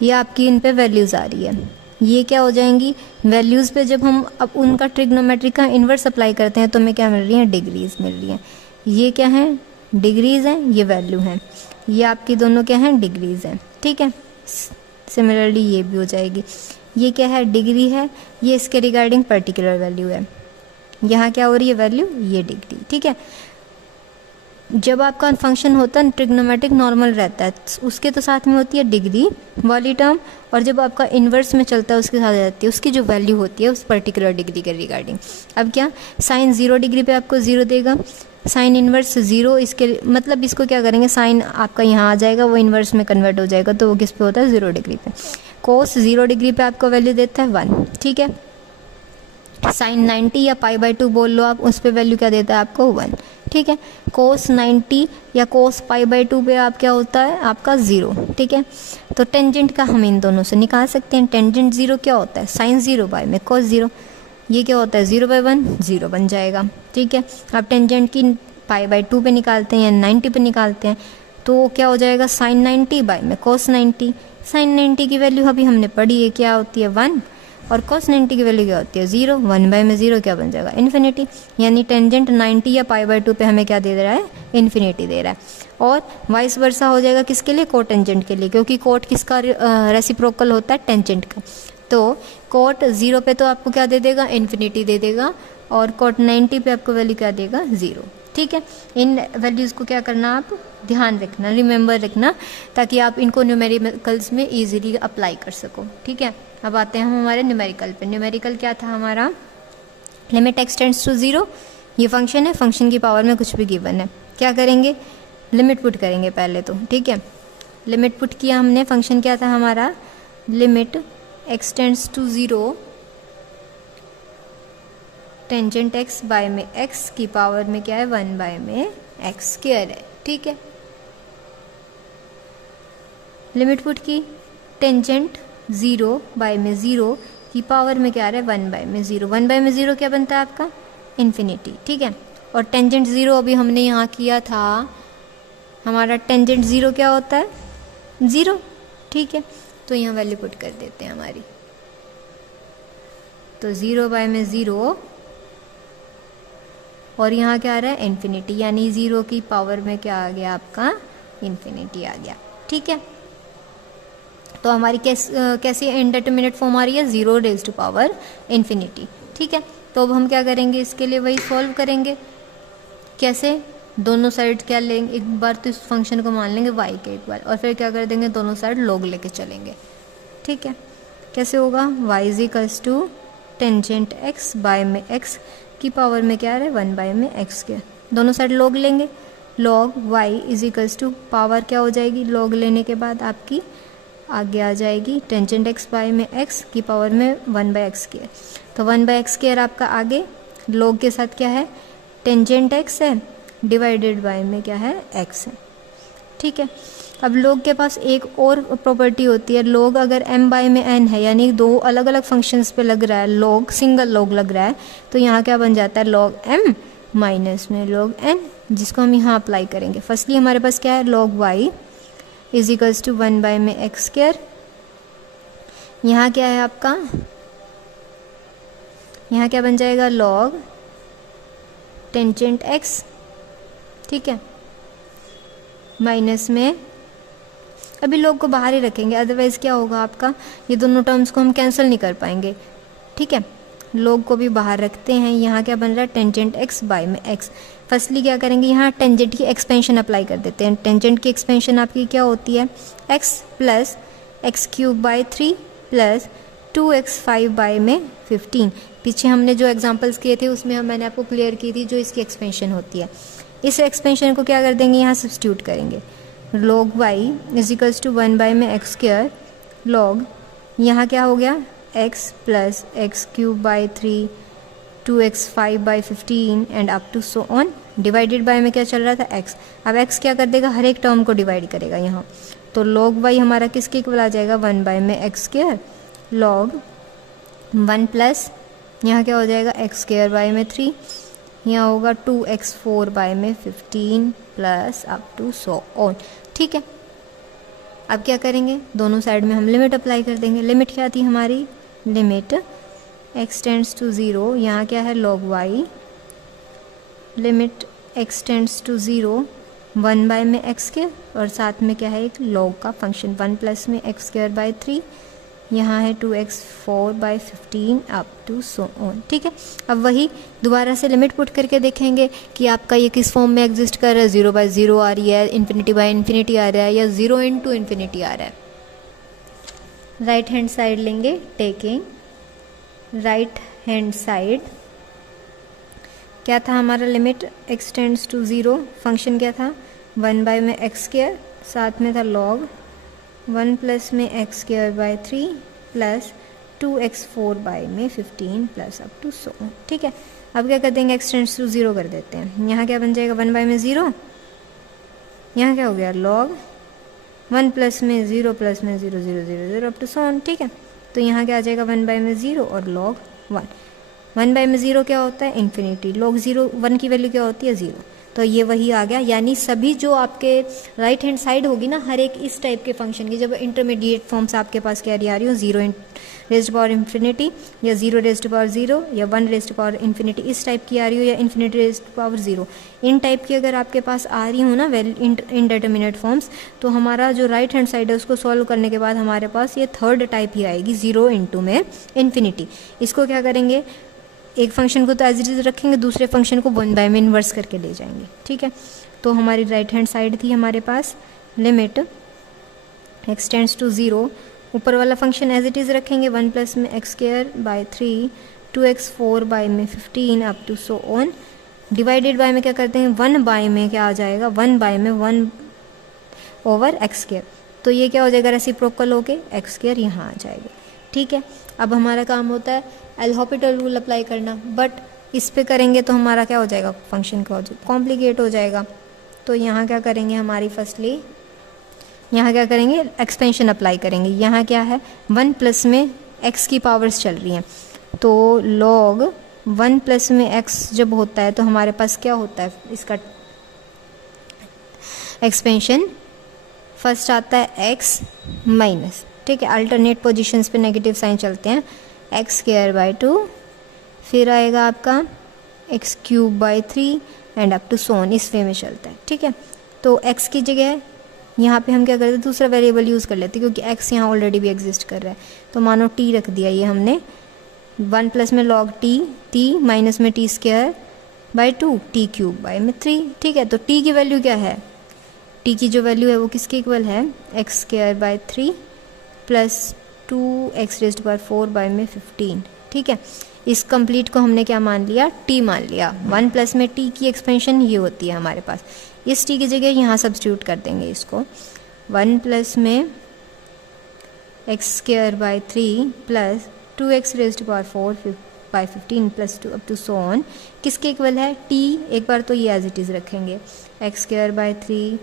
ये आपकी इन पे वैल्यूज़ आ रही है। ये क्या हो जाएंगी वैल्यूज़ पे, जब हम अब उनका ट्रिग्नोमेट्री का इन्वर्स अप्लाई करते हैं तो हमें क्या मिल रही है डिग्रीज़ मिल रही हैं। ये क्या है डिग्रीज़ हैं, ये वैल्यू हैं, ये आपकी दोनों क्या हैं डिग्रीज़ हैं। ठीक है, सिमिलरली ये भी हो जाएगी, ये क्या है डिग्री है, ये इसके रिगार्डिंग पर्टिकुलर वैल्यू है। यहाँ क्या हो रही है वैल्यू, ये डिग्री। ठीक है, जब आपका फंक्शन होता है ट्रिग्नोमेट्रिक नॉर्मल रहता है उसके तो साथ में होती है डिग्री वाली टर्म, और जब आपका इन्वर्स में चलता है उसके साथ रहती है उसकी जो वैल्यू होती है उस पर्टिकुलर डिग्री के रिगार्डिंग। अब क्या साइन 0 डिग्री पे आपको 0 देगा, साइन इन्वर्स 0 इसके मतलब इसको क्या करेंगे साइन आपका यहाँ आ जाएगा, वो इन्वर्स में कन्वर्ट हो जाएगा, तो वो किस पे होता है 0 डिग्री पे। कोस 0 डिग्री पे आपको वैल्यू देता है 1। ठीक है, साइन 90 या π/2 बोल लो आप, उस पे वैल्यू क्या देता है आपको 1। ठीक है, कोस 90 या कोस π/2 पे आप क्या होता है आपका 0। ठीक है, तो टेंजेंट का हम इन दोनों से निकाल सकते हैं। टेंजेंट 0 क्या होता है साइन 0 बाय में कोस 0, ये क्या होता है 0/1 0 बन जाएगा। ठीक है, अब टेंजेंट की π/2 पे निकालते हैं या 90 पे निकालते हैं तो क्या हो जाएगा साइन 90 बाय में कोस 90। साइन 90 की वैल्यू अभी हमने पढ़ी है क्या होती है 1, और cos 90 की वैल्यू क्या होती है 0। 1 बाय में 0 क्या बन जाएगा इन्फिनिटी, यानी टेंजेंट 90 या π/2 पे हमें क्या दे रहा है इन्फिनिटी दे रहा है। और वाइस वर्सा हो जाएगा किसके लिए कोटेंजेंट के लिए, क्योंकि कोट किसका रेसिप्रोकल होता है टेंजेंट का। तो कोट 0 पे तो आपको क्या दे देगा इन्फिनिटी दे देगा, और कोट 90 पे आपको वैल्यू क्या देगा 0। ठीक है, इन वैल्यूज़ को क्या करना आप ध्यान रखना, रिमेंबर रखना, ताकि आप इनको न्यूमेरिकल्स में ईजिली अप्लाई कर सको। ठीक है, अब आते हैं हम हमारे न्यूमेरिकल पे। न्यूमेरिकल क्या था हमारा लिमिट x टेंड्स टू 0, ये फंक्शन है, फंक्शन की पावर में कुछ भी गिवन है, क्या करेंगे लिमिट पुट करेंगे पहले तो। ठीक है, लिमिट पुट किया हमने, फंक्शन क्या था हमारा limit x tends to 0 tangent x by में x की पावर में क्या है 1 बाय में एक्स स्क्वायर है। ठीक है, लिमिट पुट की टेंजेंट 0 बाय में 0 की पावर में क्या आ रहा है 1 बाय में 0। 1 बाय में 0 क्या बनता है आपका इन्फिनिटी। ठीक है, और टेंजेंट 0 अभी हमने यहाँ किया था, हमारा टेंजेंट 0 क्या होता है 0। ठीक है, तो यहाँ वैल्यू पुट कर देते हैं हमारी, तो 0 बाय में 0 और यहाँ क्या आ रहा है इन्फिनिटी, यानी 0 की पावर में क्या आ गया आपका इन्फिनिटी आ गया। ठीक है, तो हमारी कैसी इनडेटरमिनेट फॉर्म आ रही है 0 रेज़ टू पावर इन्फिनिटी। ठीक है, तो अब हम क्या करेंगे इसके लिए वही सॉल्व करेंगे। कैसे, दोनों साइड क्या लेंगे, एक बार तो इस फंक्शन को मान लेंगे y के एक बार, और फिर क्या कर देंगे दोनों साइड log लेके चलेंगे। ठीक है, कैसे होगा y is equals to tangent x by में x की पावर में क्या आ रहा है 1 बाय में x के, दोनों साइड log लेंगे, log y is equals to power क्या हो जाएगी log लेने के बाद आपकी आगे आ जाएगी टेंजेंट x बाय में x की पावर में 1 बाय एक्स स्क्वायर। तो 1 बाय एक्स स्क्वायर आपका आगे log के साथ क्या है टेंजेंट x है डिवाइडेड बाय में क्या है x है। ठीक है, अब log के पास एक और प्रॉपर्टी होती है, log अगर m बाय में n है, यानी दो अलग अलग फंक्शंस पे लग रहा है log, सिंगल log लग रहा है, तो यहाँ क्या बन जाता है log m माइनस में log n, जिसको हम यहाँ अप्लाई करेंगे। फर्स्टली हमारे पास क्या है log y is equals to 1 by में एक्स स्क्वायर, यहाँ क्या है आपका, यहाँ क्या बन जाएगा log टेंजेंट x। ठीक है, माइनस में अभी log को बाहर ही रखेंगे, अदरवाइज क्या होगा आपका ये दोनों टर्म्स को हम कैंसिल नहीं कर पाएंगे। ठीक है, log को भी बाहर रखते हैं, यहाँ क्या बन रहा है टेंजेंट x बाय में x। फर्स्टली क्या करेंगे यहाँ टेंजेंट की एक्सपेंशन अप्लाई कर देते हैं। टेंजेंट की एक्सपेंशन आपकी क्या होती है x plus x cube by 3 plus 2x 5 by में 15। पीछे हमने जो एग्जांपल्स किए थे उसमें मैंने आपको क्लियर की थी जो इसकी एक्सपेंशन होती है। इस एक्सपेंशन को क्या कर देंगे, यहाँ सब्स्टिट्यूट करेंगे। log y is equals to 1 by में एक्स स्क्वायर log यहाँ क्या हो गया x plus x cube by 3 2x 5 by 15 and up to so on. Divided by में क्या चल रहा था x। अब x क्या कर देगा, हर एक टर्म को डिवाइड करेगा यहाँ। तो log y हमारा किसके इक्वल आ जाएगा, 1 बाई में एक्स स्क्वायर log 1 प्लस यहाँ क्या हो जाएगा एक्स स्क्वायर बाई में 3, यहाँ होगा 2x 4 बाई में 15 plus up to so on. ठीक है, अब क्या करेंगे, दोनों साइड में हम लिमिट अप्लाई कर देंगे। लिमिट क्या थी हमारी, लिमिट x टेंड्स टू 0, यहाँ क्या है log y, limit x tends to 0 1 by में x स्क्वायर और साथ में क्या है एक log का फंक्शन 1 प्लस में एक्स स्क्वायर बाई 3, यहाँ है 2x 4 by 15 up to so on. ठीक है, अब वही दोबारा से लिमिट पुट करके देखेंगे कि आपका ये किस फॉर्म में एग्जिस्ट कर रहा है, 0 बाई 0 आ रही है, इन्फिनिटी बाई इन्फिनिटी आ रहा है, या 0 इंटू इन्फिनिटी आ रहा है। राइट हैंड साइड लेंगे, टेकिंग राइट हैंड साइड क्या था हमारा, limit x tends to 0, function क्या था 1 बाई में एक्स स्क्वायर, साथ में था log 1 प्लस में x square by 3 plus 2x 4 by में 15 प्लस अप टू सो। ठीक है, अब क्या कर देंगे, x टेंड्स टू 0 कर देते हैं। यहाँ क्या बन जाएगा 1 बाई में 0, यहाँ क्या हो गया log 1 प्लस में 0 प्लस में 0 0 0 0 अप टू सो। ठीक है, तो यहाँ क्या आ जाएगा 1 बाई में 0 और log 1 बाई में 0 क्या होता है इन्फिनिटी, log 0 1 की वैल्यू क्या होती है 0, तो ये वही आ गया। यानी सभी जो आपके राइट हैंड साइड होगी ना हर एक इस टाइप के फंक्शन की, जब इंटरमीडिएट फॉर्म्स आपके पास क्या आ रही हो, 0 रेज़्ड पावर इन्फिनिटी या 0 रेज़्ड पावर 0 या 1 रेज़्ड पावर इन्फिनिटी, इस टाइप की आ रही हो, या इन्फिनिटी रेज़्ड पावर 0, इन टाइप की अगर आपके पास आ रही हो ना इनडेटर्मिनेट फॉर्म्स, तो हमारा जो राइट हैंड साइड है उसको सॉल्व करने के बाद हमारे पास ये थर्ड टाइप ही आएगी, 0 इंटू में इन्फिनिटी। इसको क्या करेंगे, एक फंक्शन को तो एज इट इज रखेंगे, दूसरे फंक्शन को 1 बाय में इन्वर्स करके ले जाएंगे। ठीक है, तो हमारी राइट हैंड साइड थी हमारे पास लिमिट x टेंड्स टू 0, ऊपर वाला फंक्शन एज इट इज रखेंगे 1 प्लस में x square by 3 2x 4 by में 15 up to so on. Divided by में क्या करते हैं, 1 बाय में क्या आ जाएगा, 1 बाय में 1 ओवर एक्स स्क्वायर, तो ये क्या हो जाएगा रेसिप्रोकल होके एक्स स्क्वायर यहाँ आ जाएगा। ठीक है, अब हमारा काम होता है एल हॉपिटल रूल अप्लाई करना, बट इस पे करेंगे तो हमारा क्या हो जाएगा, फंक्शन का कॉम्प्लिकेट हो जाएगा। तो यहाँ क्या करेंगे, हमारी फर्स्टली यहाँ क्या करेंगे, एक्सपेंशन अप्लाई करेंगे। यहाँ क्या है 1 प्लस में x की पावर्स चल रही हैं, तो log 1 प्लस में x जब होता है तो हमारे पास क्या होता है, इसका एक्सपेंशन फर्स्ट आता है x माइनस, ठीक है, अल्टरनेट पोजीशंस पे नेगेटिव साइन चलते हैं, एक्स स्क्वायर बाई 2, फिर आएगा आपका x cube by 3 and up to so on, इस वे में चलता है। ठीक है, तो x की जगह यहाँ पे हम क्या करते हैं, दूसरा वेरिएबल यूज़ कर लेते हैं, क्योंकि x यहाँ ऑलरेडी भी एग्जिस्ट कर रहा है, तो मानो t रख दिया ये हमने, 1 प्लस में log t माइनस में t square by 2 t cube by में 3। ठीक है, तो t की वैल्यू क्या है, t की जो वैल्यू है वो किसके इक्वल है, x square by 3 plus 2x raised power 4 by में 15। ठीक है, इस कंप्लीट को हमने क्या मान लिया, t मान लिया। 1 प्लस में t की एक्सपेंशन ये होती है हमारे पास, इस t की जगह यहाँ सब्स्टिट्यूट कर देंगे इसको, 1 प्लस में x square by 3 plus 2x raised power 4 by 15 plus 2 up to so on, किसके इक्वल है, t, एक बार तो ये एज इट इज़ रखेंगे, x square by 3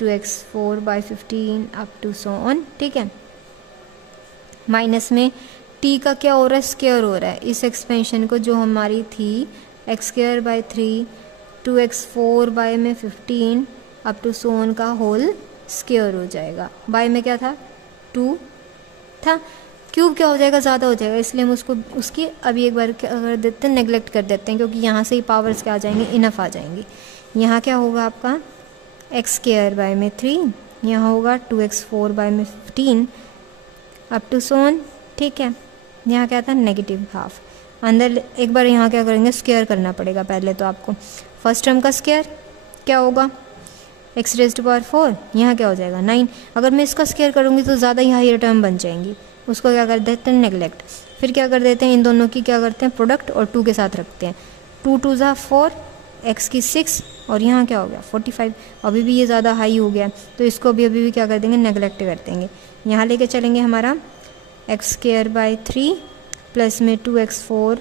2x 4 by 15 up to so on. ठीक है, माइनस में t का क्या हो रहा है, स्क्वायर हो रहा है, इस एक्सपेंशन को जो हमारी थी x square by 3 2x 4 by में 15 अप टू सो ऑन का होल स्क्वायर हो जाएगा, बाई में क्या था 2 था, क्यूब क्या हो जाएगा, ज़्यादा हो जाएगा, इसलिए हम उसको उसकी अभी एक बार क्या कर देते हैं, नेगलेक्ट कर देते हैं, क्योंकि यहाँ से ही पावर्स क्या आ जाएंगे, इनफ आ जाएंगी। यहाँ क्या होगा आपका एक्स स्क्वायर बाई में 3, यहाँ होगा 2x 4 बाई में 15 अप टू सोन। ठीक है, यहाँ क्या था नेगेटिव हाफ, अंदर एक बार यहाँ क्या करेंगे, स्क्वायर करना पड़ेगा पहले तो आपको, फर्स्ट टर्म का स्क्वायर क्या होगा, एक्स रेज टू पावर 4, यहाँ क्या हो जाएगा 9। अगर मैं इसका स्क्वायर करूँगी तो ज़्यादा ही हायर टर्म बन जाएंगी, उसको क्या कर देते हैं नेगलेक्ट। फिर क्या कर देते हैं, इन दोनों की क्या करते हैं प्रोडक्ट और 2 के साथ रखते हैं। 2 2 ज़ा 4, एक्स की 6 और यहाँ क्या हो गया 45। अभी भी ये ज़्यादा हाई हो गया तो इसको अभी क्या कर देंगे नेगलेक्ट कर देंगे। यहाँ लेके चलेंगे हमारा एक्स स्क्वायर बाई 3 प्लस में 2x4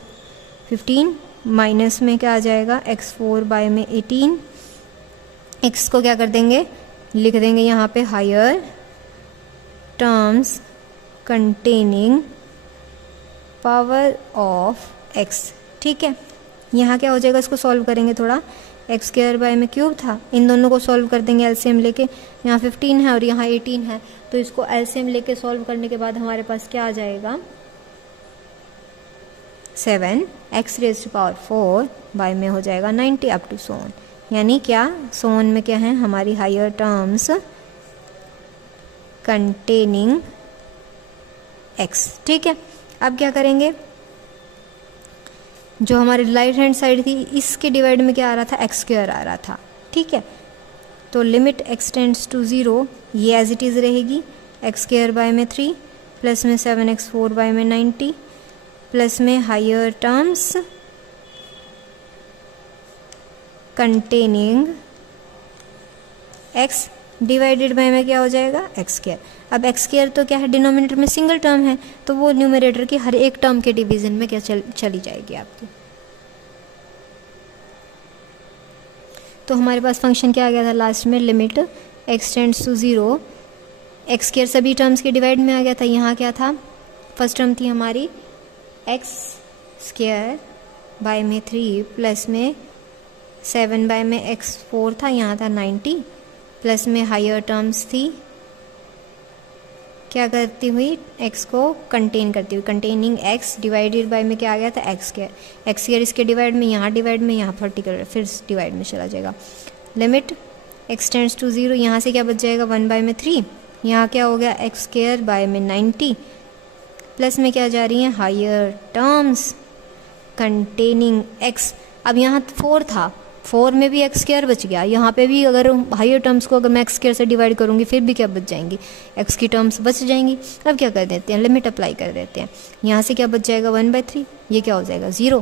15 माइनस में क्या आ जाएगा x4 बाय में 18। x को क्या कर देंगे लिख देंगे यहाँ पे higher terms containing power of x। ठीक है, यहाँ क्या हो जाएगा, इसको सॉल्व करेंगे थोड़ा। एक्स स्क्वायर बाय में क्यूब था, इन दोनों को सॉल्व कर देंगे एलसीएम लेके। यहाँ 15 है और यहाँ 18 है तो इसको एलसीएम लेके सॉल्व करने के बाद हमारे पास क्या आ जाएगा 7 x raise to power 4 by में हो जाएगा 90 अप टू सोन। यानी क्या सोन में क्या है हमारी हायर टर्म्स कंटेनिंग एक्स। ठीक है, अब क्या करेंगे, जो हमारी राइट हैंड साइड थी इसके डिवाइड में क्या आ रहा था एक्स स्क्वायर आ रहा था। ठीक है, तो लिमिट एक्स टेंड्स टू 0 ये एज इट इज़ रहेगी। एक्स स्क्वायर बाय में 3 प्लस में 7x4 बाय में 90 प्लस में higher terms containing x divided by में क्या हो जाएगा एक्स स्क्वायर। अब एक्स स्क्वायर तो क्या है डिनोमिनेटर में सिंगल टर्म है तो वो न्यूमरेटर की हर एक टर्म के डिवीजन में क्या चली जाएगी आपकी। तो हमारे पास फंक्शन क्या आ गया था लास्ट में, limit x tends to 0 x square सभी टर्म्स के डिवाइड में आ गया था। यहाँ क्या था, फर्स्ट टर्म थी हमारी एक्स स्क्वायर बाय में 3 प्लस में 7 बाय में x4 था, यहाँ था 90 प्लस में हायर टर्म्स थी क्या करती हुई x को कंटेन करती हुई, कंटेनिंग x डिवाइडेड बाय में क्या आ गया था एक्स स्क्वायर इसके डिवाइड में, यहाँ डिवाइड में, यहाँ पर्टिकुलर फिर डिवाइड में चला जाएगा। लिमिट x टेंड्स टू 0, यहाँ से क्या बच जाएगा 1 बाय में 3, यहाँ क्या हो गया एक्स स्क्वायर बाय में 90 प्लस में क्या जा रही है हायर टर्म्स कंटेनिंग x। अब यहाँ 4 था, 4 में भी एक्स स्क्वायर बच गया, यहाँ पे भी अगर हायर टर्म्स को अगर मैं एक्स स्क्वायर से डिवाइड करूँगी फिर भी क्या बच जाएंगी एक्स की टर्म्स बच जाएंगी। अब क्या कर देते हैं लिमिट अप्लाई कर देते हैं, यहाँ से क्या बच जाएगा 1/3, ये क्या हो जाएगा 0,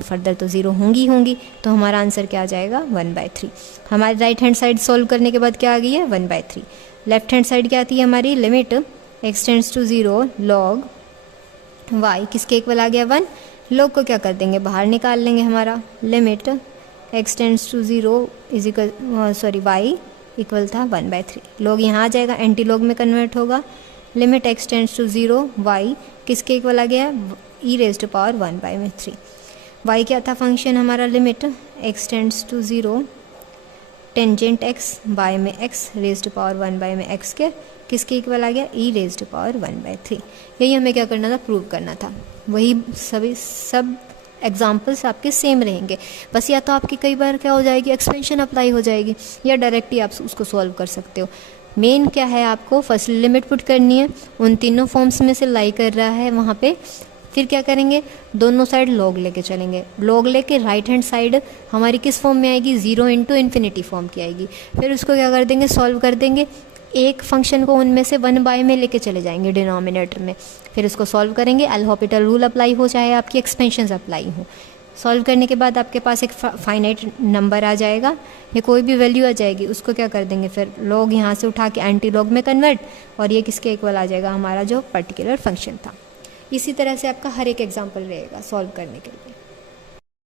फर्दर तो 0 होंगी तो हमारा आंसर क्या आ जाएगा 1/3। हमारी राइट हैंड साइड सॉल्व करने के बाद क्या आ गई है 1/3। लेफ्ट हैंड साइड क्या आती है हमारी, limit x tends to 0 log y किसके इक्वल आ गया 1, लॉग को क्या कर देंगे बाहर निकाल लेंगे। हमारा limit x tends to 0 is equal y equal था 1/3, लॉग यहाँ आ जाएगा एंटी लॉग में कन्वर्ट होगा। Limit x tends to 0 y किसके इक्वल आ गया e raise to power 1/3। y क्या था फंक्शन हमारा, limit x tends to 0 tangent x by में x raise to power 1 by में x के किसके इक्वल आ गया e रेज टू पावर 1/3। यही हमें क्या करना था प्रूव करना था। वही सब एग्जाम्पल्स आपके सेम रहेंगे, बस या तो आपकी कई बार क्या हो जाएगी एक्सपेंशन अप्लाई हो जाएगी या डायरेक्टली आप उसको सॉल्व कर सकते हो। मेन क्या है आपको फर्स्ट लिमिट पुट करनी है, उन तीनों फॉर्म्स में से लाई कर रहा है वहाँ पे। फिर क्या करेंगे दोनों साइड लॉग लेके चलेंगे, लॉग लेके राइट हैंड साइड हमारी किस फॉर्म में आएगी 0 इंटू इन्फिनिटी फॉर्म की आएगी। फिर उसको क्या कर देंगे सॉल्व कर देंगे, एक फंक्शन को उनमें से 1/, में लेके चले जाएंगे डिनोमिनेटर में, फिर उसको सॉल्व करेंगे। एल'हॉपिटल रूल अप्लाई हो चाहे आपकी एक्सपेंशंस अप्लाई हो। सॉल्व करने के बाद आपके पास एक फाइनाइट नंबर आ जाएगा या कोई भी वैल्यू आ जाएगी, उसको क्या कर देंगे फिर लॉग यहाँ से उठा के एंटी लॉग में कन्वर्ट और ये किसके इक्वल आ जाएगा हमारा जो पर्टिकुलर फंक्शन था। इसी तरह से आपका हर एक एग्जाम्पल रहेगा सॉल्व करने के लिए।